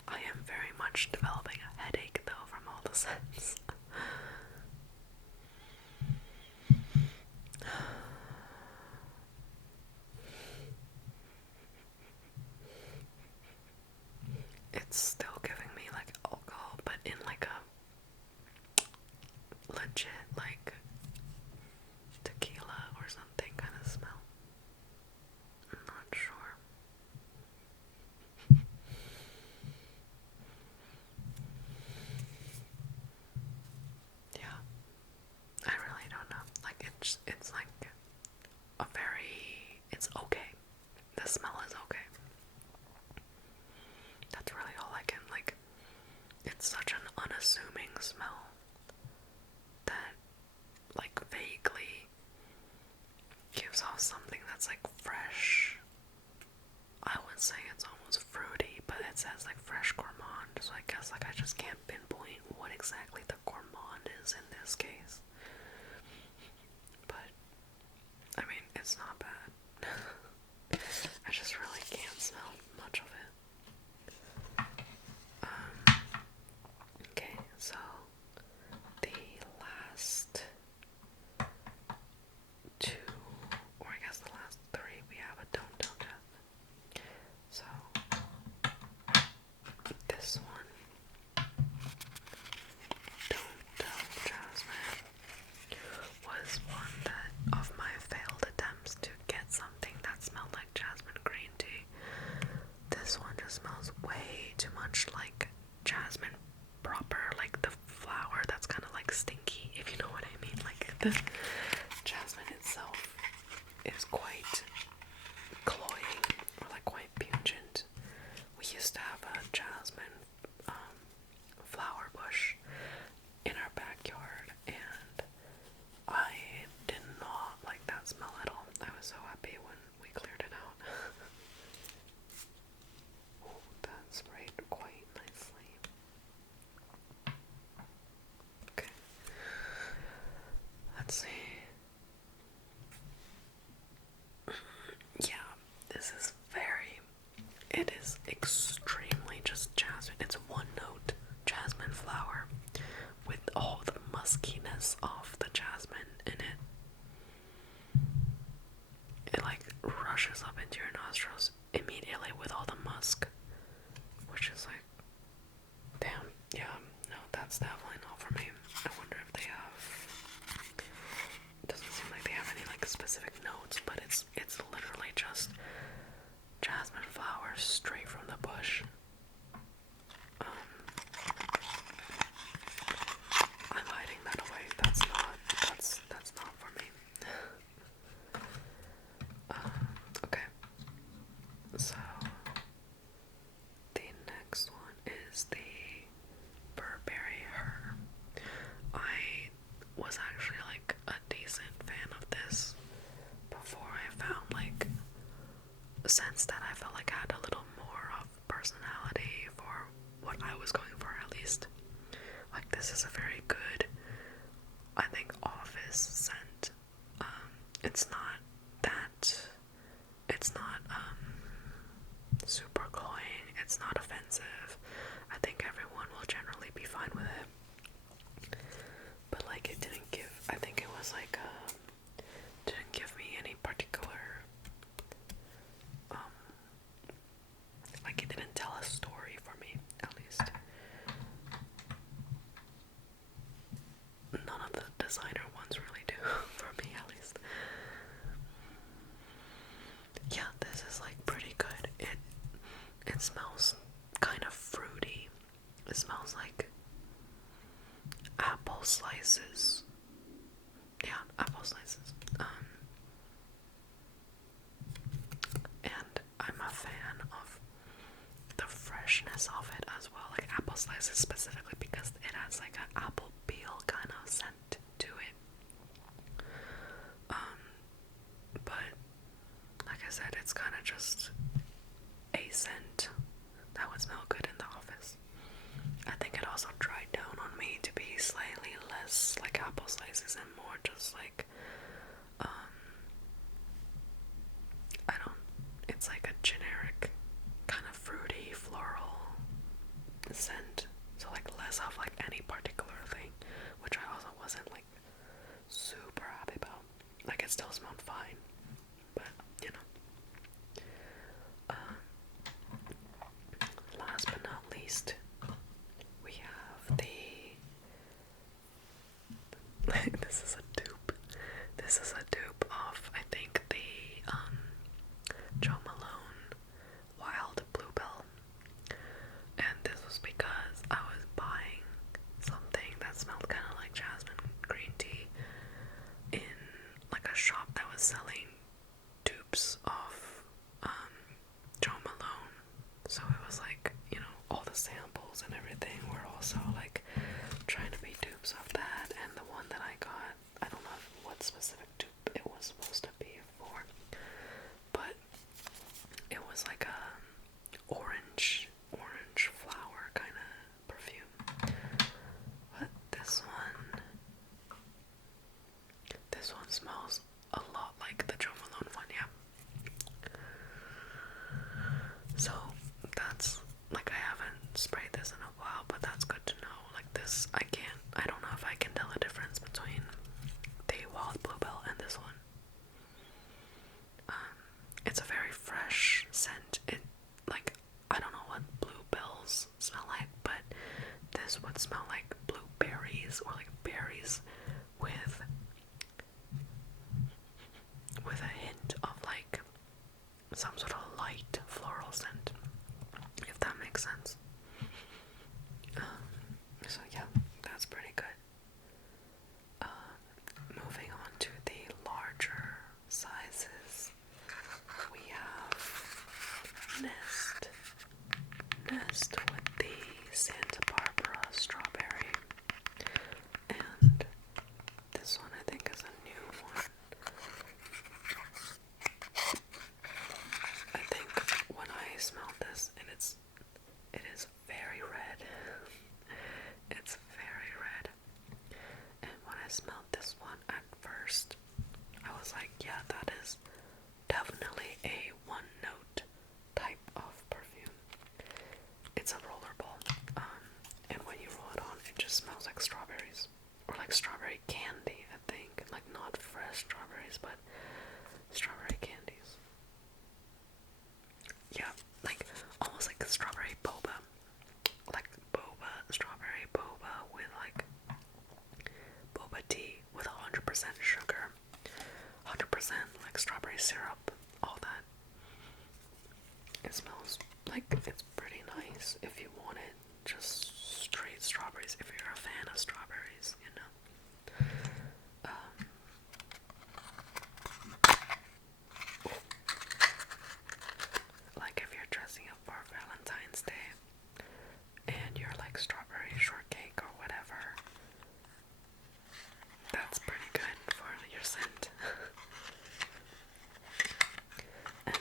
I am very much developing a headache though from all the scents. It's still giving me like alcohol, but in like a legit like tequila or something kind of smell. I'm not sure. Yeah, I really don't know. Like it's like a very, it's okay. The smell is okay. That's really all I can like. It's such an unassuming smell that like vaguely gives off something that's like fresh. I would say it's almost fruity, but it says like fresh gourmand, so I guess like I just can't pinpoint what exactly the gourmand is in this case. But I mean, it's not bad. I just really can't smell much of it. Okay, so the last two, or I guess the last three, we have a Don't Tell Jasmine. So this one, Don't Tell Jasmine, was one that of my failed attempts to get something that smelled like jasmine green tea. This one just smells way too much like jasmine proper, like the flower that's kind of like stinky, if you know what I mean. Like the jasmine itself is quite cloying, or like quite pungent. We used to have a jasmine flower bush in our backyard, and I did not like that smell at all. I was so happy when we cleared it out. Oh, that sprayed quite nicely. Okay. Let's see. Yeah, this is it is extremely just jasmine. It's one note jasmine flower with all the muskiness of the jasmine in it. It like rushes up into your nostrils immediately with all the musk, which is like, damn, yeah, no, that's definitely not for me. I wonder if they have, doesn't seem like they have any like specific notes, but it's literally just jasmine flowers straight from the bush. I'm hiding that away. That's not for me. Okay. So the next one is the Burberry Her. this is a very good, I think, office scent. It's not that, it's not super cloying, it's not offensive. I think everyone will generally be fine with it. But like it didn't give, I think it was like, didn't give me any particular, like it didn't tell a story for me, at least. None of the designer ones really do, for me at least. Yeah, this is like pretty good. It smells kind of fruity. It smells like apple slices. Yeah, apple slices. And I'm a fan of the freshness of it as well, like apple slices specifically, because it has like an apple peel kind of scent to it. But like I said, it's kind of just a scent that would smell good in the office. I think it also dried down on me to be slightly less like apple slices and more just like, I don't, it's like a generic kind of fruity, floral scent. So like less of like any particular thing, which I also wasn't like super happy about. Like it still smelled fine, but you know. Last but not least, we have the this is a dupe. This is a dupe of, I think, the Jo Malone Wild Bluebell. And this was because I was buying something that smelled kind of like jasmine green tea in like a shop that was selling dupes of Jo Malone. So it was like, you know, all the samples and everything were also like trying to be dupes of that. And the one that I got, I don't know what specific dupe it was supposed to be for, but it was like a orange flower kind of perfume. But this one smells a lot like the Jo Malone one, yeah. So that's, like, I haven't sprayed this in a while, but that's good to know. Like this, I don't know if I can tell a difference between the Wild Bluebell and this one. It's a very fresh scent. It, like, I don't know what bluebells smell like, but this would smell like blueberries or like berries with a hint of like some sort of light floral scent, if that makes sense. So yeah, that's pretty good. Moving on to the larger sizes, we have Nest with the Santa Barbara strawberry, and this one I think is a new one. I think when I smelled this, and it is very red. It's very red. And when I smelled this one at first, I was like, yeah, that is definitely a one-note type of perfume. It's a rollerball, and when you roll it on, it just smells like strawberries, or like strawberry candy, I think, like not fresh strawberries, but strawberry candies. Yeah, like almost like strawberry boba, like strawberry boba with like boba tea with 100% sugar, 100% like strawberry syrup, all that. It smells like it's pretty nice if you want it just straight strawberries, if you're a fan of strawberries, you know. Like if you're dressing up for Valentine's Day and you're like strawberry shortcake or whatever, that's pretty good for your scent. And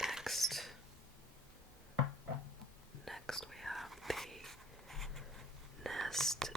next we have the Nest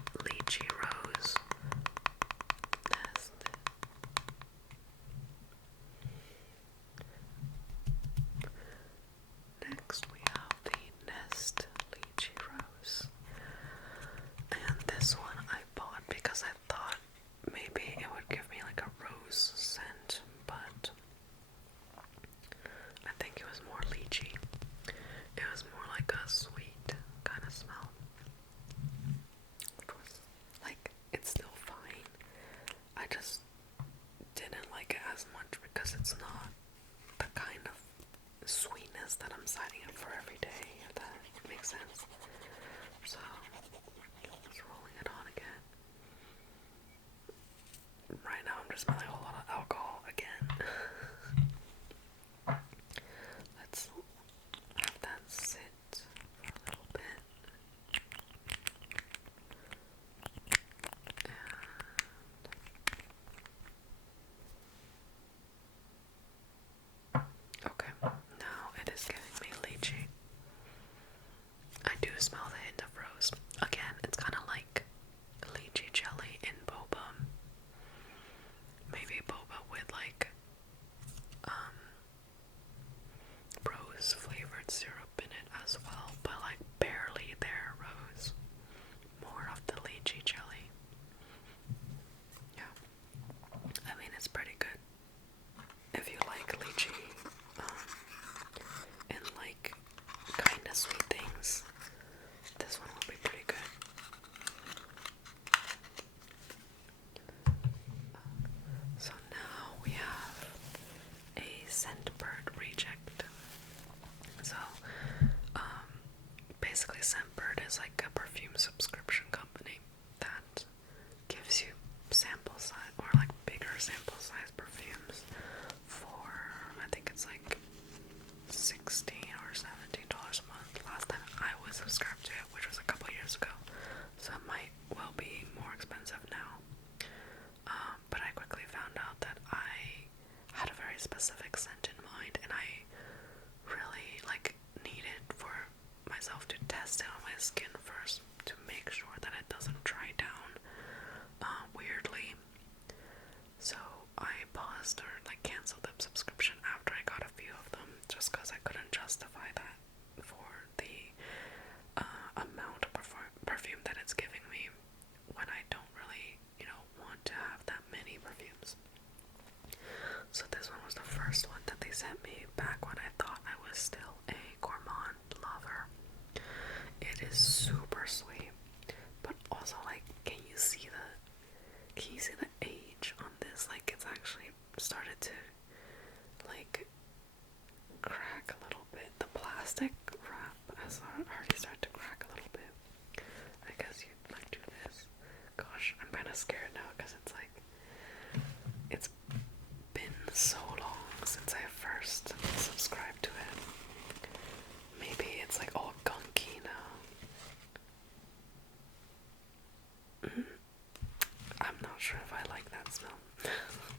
like that smell.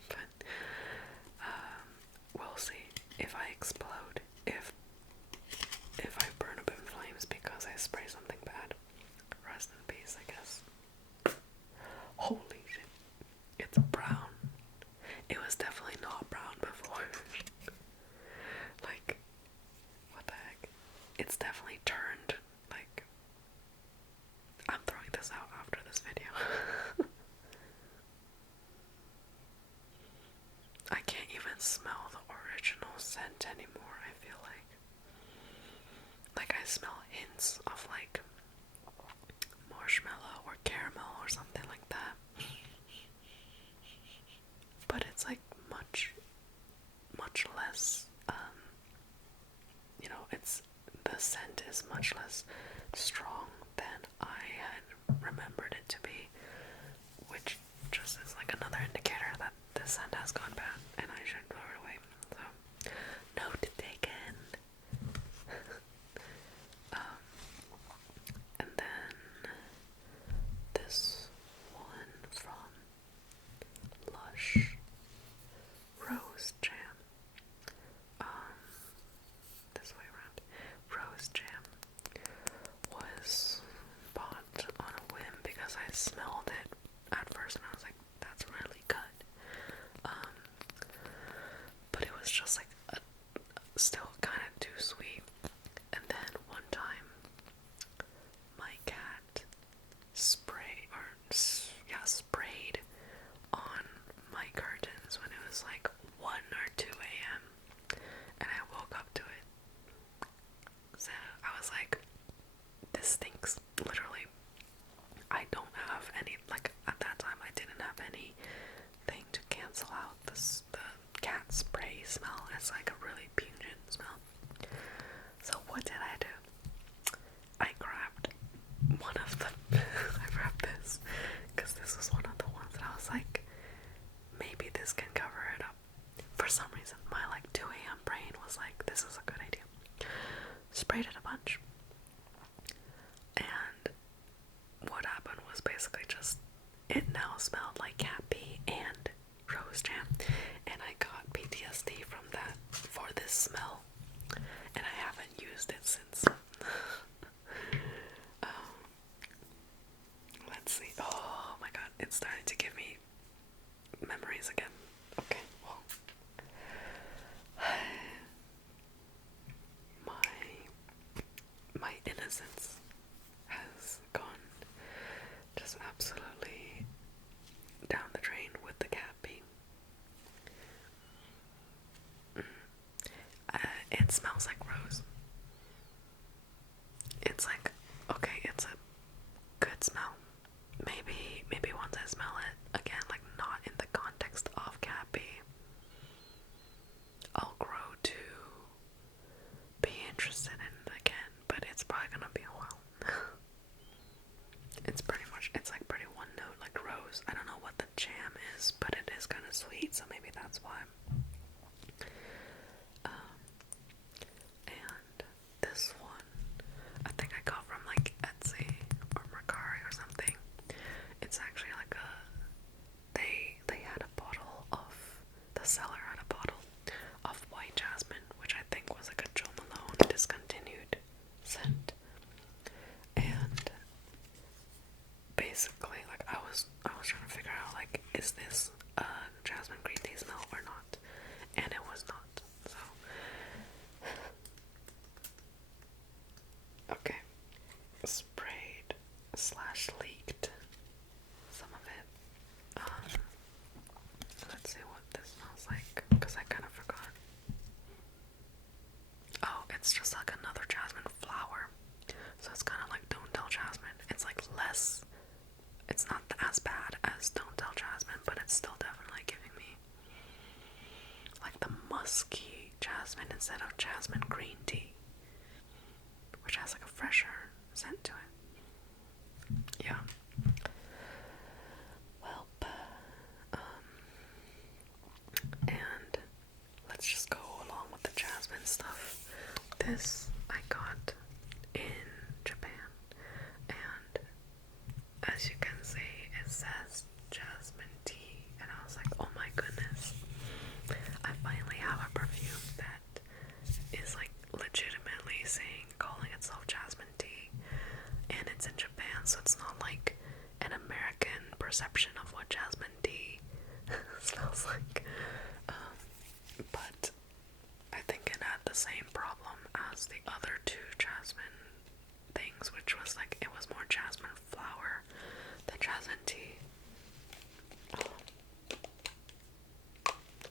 But we'll see if I explode, if I burn up in flames because I spray something bad. Rest in peace, I guess. Holy shit. It's brown. It was definitely not brown before. Like, what the heck? It's definitely turned, like, I'm throwing this out after this video. I can't even smell the original scent anymore, I feel like. Like, I smell hints of, like, marshmallow or caramel or something like that. But it's, like, much less, you know, the scent is much less strong than I had remembered it to be, which just is like another indicator that the scent has gone bad and I should throw it away. So, note taken. And then this one from Lush, Rose Jam. This way around. Rose Jam was bought on a whim because I smelled it at first and I was like, that's really good. But it was just like still kind of too sweet. And then one time my cat sprayed on my curtains when it was like 1 or 2 a.m. and I woke up to it. So I was like, this stinks. Literally, I don't have any, like, at that time I didn't have anything to cancel out the cat spray smell. It's like a really pungent smell. So what did I do? I grabbed one of them. I grabbed this because this was one of the ones that I was like, maybe this can cover it up. For some reason, my like 2 a.m. brain was like, this is a good idea. Sprayed it a bunch. And what happened was basically just, it now smelled like cat pee and rose jam. And I got PTSD from that for this smell. And I haven't used it since. Let's see. Oh my god, it's starting to give me memories again. Okay, well. My innocence has gone just absolutely down the drain with the cat pee. It smells like rose. It's like, okay, it's a good smell. Maybe once I smell it again, like not in the context of cat pee, I'll grow to be interested in it again, but it's probably gonna be a while. It's like pretty one note, like rose. I don't know what the jam is, but it is kind of sweet, so maybe that's why. And this one, I think I got from like Etsy or Mercari or something. It's actually like they had a bottle of, the seller had a bottle of white jasmine, which I think was like a Jo Malone discontinued scent. And basically, like I was trying to figure out, like, is this a jasmine green tea smell or not? And it was not. So okay. Sprayed / leaked some of it. Let's see what this smells like, because I kind of forgot. Oh, it's just like another jasmine flower. So it's kind of like Don't Tell Jasmine. It's like less, it's not as bad as Don't Tell Jasmine, but it's still definitely giving me like the musky jasmine instead of jasmine green tea, which has like a fresher scent to it. Yeah. Well, and let's just go along with the jasmine stuff. This I got in Japan, and as you can see, it says jasmine tea goodness. I finally have a perfume that is like legitimately calling itself jasmine tea, and it's in Japan, so it's not like an American perception of what jasmine tea smells like. But I think it had the same problem as the other two jasmine things, which was like it was more jasmine flower than jasmine tea.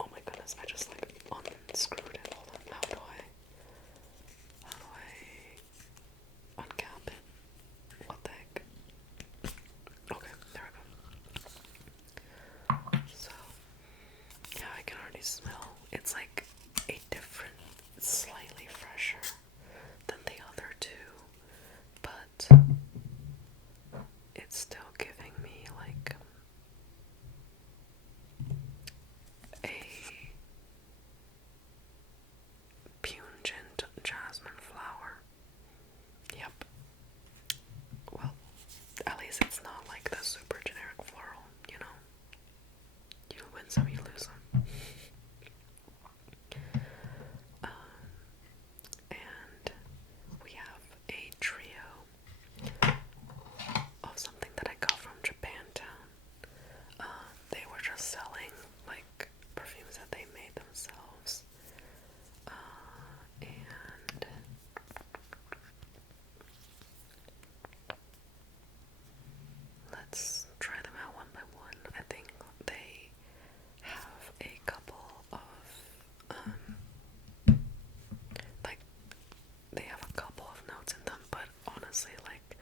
Oh my goodness, I just like unscrewed it. Hold on, how do I uncap it? What the heck? Okay, there we go. So, yeah, I can already smell. It's like a different, slightly fresher than the other two, but it's still giving me like a pungent jasmine flower. Yep. Well, at least it's not like the super generic floral, you know? You win some, you lose some. And we have a trio of something that I got from Japantown. They were just selling like perfumes that they made themselves. And let's try them out one by one. I think they have a couple of like they have a couple of notes in them, but honestly, like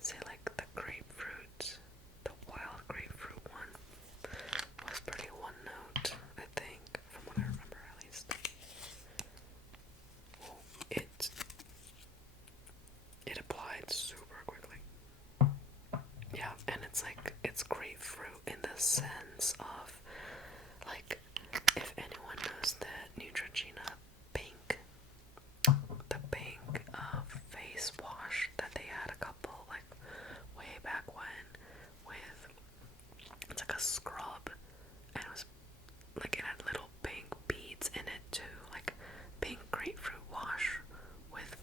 say like the grapefruit, the wild grapefruit one was pretty one note, I think, from what I remember at least. It applied super quickly. Yeah, and it's grapefruit in the sense of like if anyone knows the Neutrogena pink, the pink face wash that they had a couple like way back when with it's like a scrub, and it was like it had little pink beads in it too, like pink grapefruit wash with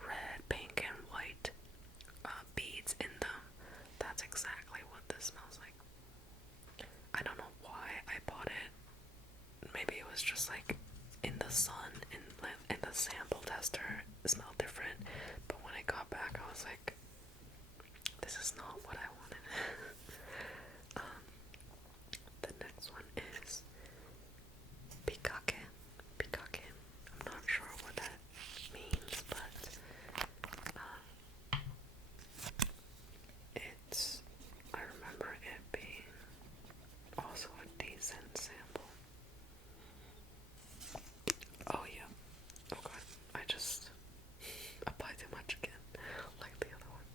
red, pink, and white beads in them. That's exactly what this smells like. I don't know why I bought it. Maybe it was just like in the sun, in the sample tester, it smelled different. But when I got back, I was like, this is not what I wanted. The next one is Pikake. Pikake. I'm not sure what that means, but I remember it being also a decent sample. Oh yeah. Oh god. I just applied too much again, like the other one.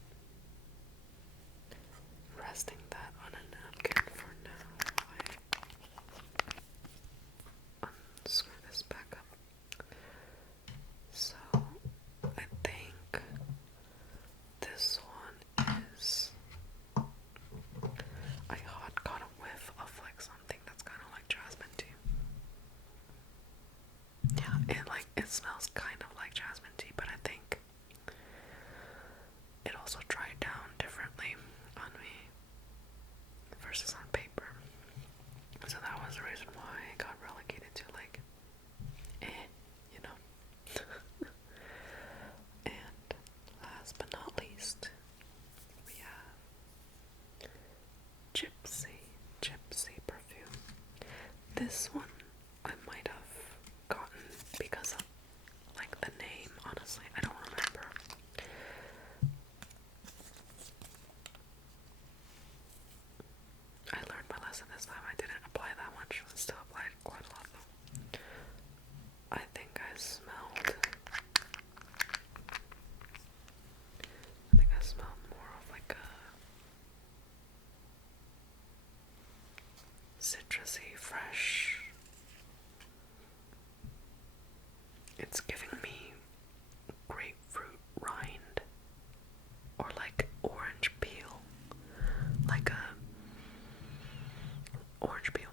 Resting that on a napkin for now. I unscrew this back up. So I think this one is I got a whiff of like something that's kind of like jasmine tea. Yeah, it smells kind of like jasmine tea, but I think it also dried down differently on me versus on paper. So that was the reason why I got relegated to like you know. And last but not least, we have Gypsy perfume. This one I might have gotten because of like the name, honestly, I don't remember. I learned my lesson this time. I didn't apply that much, still applied quite a lot though. I think I smelled more of like a citrusy, fresh. It's giving me grapefruit rind or like orange peel, like a orange peel.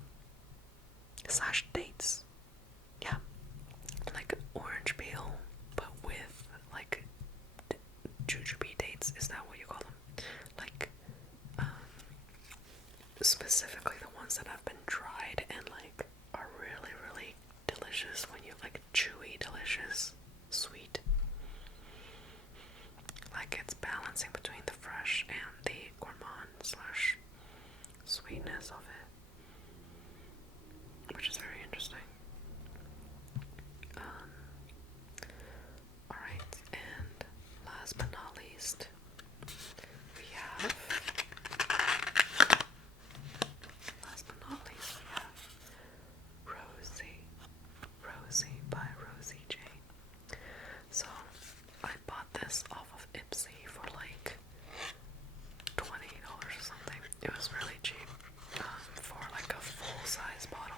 specifically the ones that have been dried and like are really, really delicious when you like chewy, delicious, sweet. Like it's balancing between the fresh and the gourmand slash sweetness of it, which is very interesting. Alright, and last but not least, we have Rosie by Rosie J. So I bought this off of Ipsy for like $20 or something. It was really cheap for like a full-size bottle.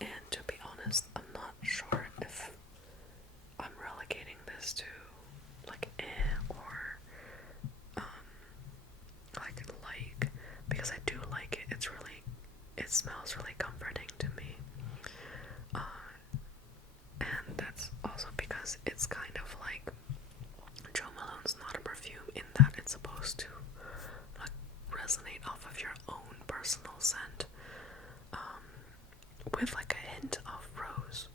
And to be honest, I'm not sure if I'm relegating this to like or like because I do like it. It smells really comforting to me. And that's also because it's kind of like Jo Malone's not a perfume in that it's supposed to like resonate off of your own personal scent, with like a hint of rose.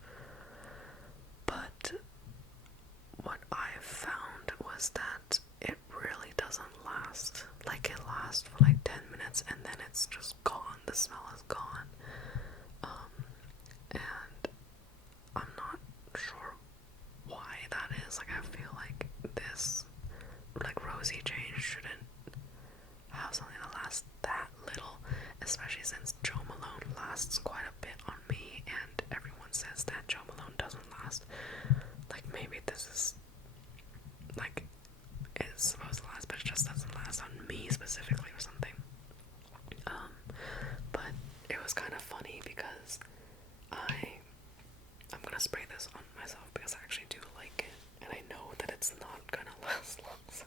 But what I found was that it really doesn't last. Like it lasts for like 10 minutes and then it's just gone. The smell is gone. And I'm not sure why that is. Like I feel like this, like Rosie Jane shouldn't have something that lasts that little, especially since Jo Malone lasts quite a bit on me, and everyone says that Jo Malone doesn't last. Like maybe this is like it's supposed to last, but it just doesn't last on me specifically or something. But it was kind of funny because I'm gonna spray this on myself because I actually do like it, and I know that it's not gonna last long. So.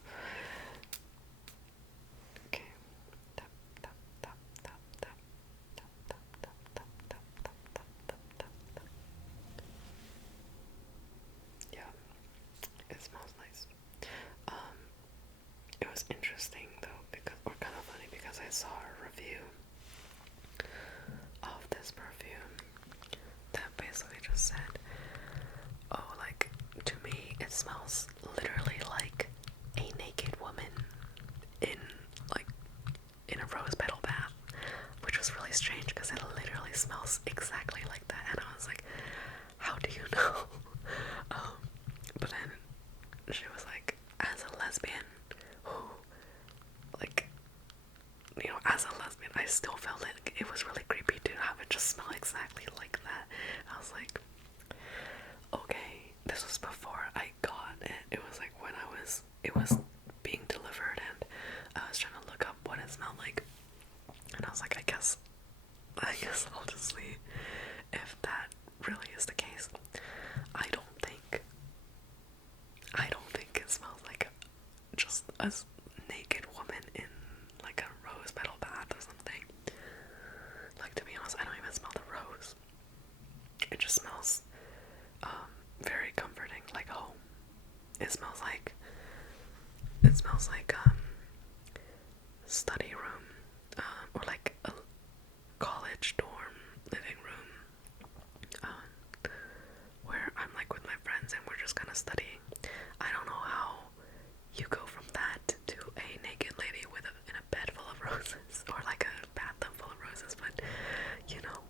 Okay. Tap tap tap tap tap tap tap tap tap tap tap tap tap tap tap. Yeah, it smells nice. It was interesting though, because or kind of funny because I saw a review of this perfume that basically just said, oh, like, to me it smells literally like a naked woman in like in a rose petal bath, which was really strange because it literally smells exactly like that, and I was like, how do you know? But then she was like, as a lesbian who, like, you know, as a lesbian, I still felt like it was really creepy to have it just smell exactly like that. I was like, okay, this was before I got it. It was like when it was being delivered, and I was trying to look up what it smelled like, and I was like, I guess I'll just see if that really is the case. I don't think it smells like just a naked woman in like a rose petal bath or something. Like, to be honest, I don't even smell the rose. It just smells very comforting, like home. It smells like study room, or like a college dorm living room, where I'm like with my friends and we're just kind of studying. I don't know how you go from that to a naked lady in a bed full of roses, or like a bathtub full of roses, but you know,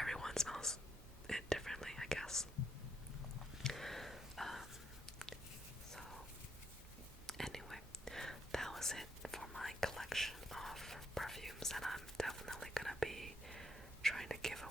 everyone smells it differently, I guess. So anyway, that was it for my collection of perfumes that I'm definitely gonna be trying to give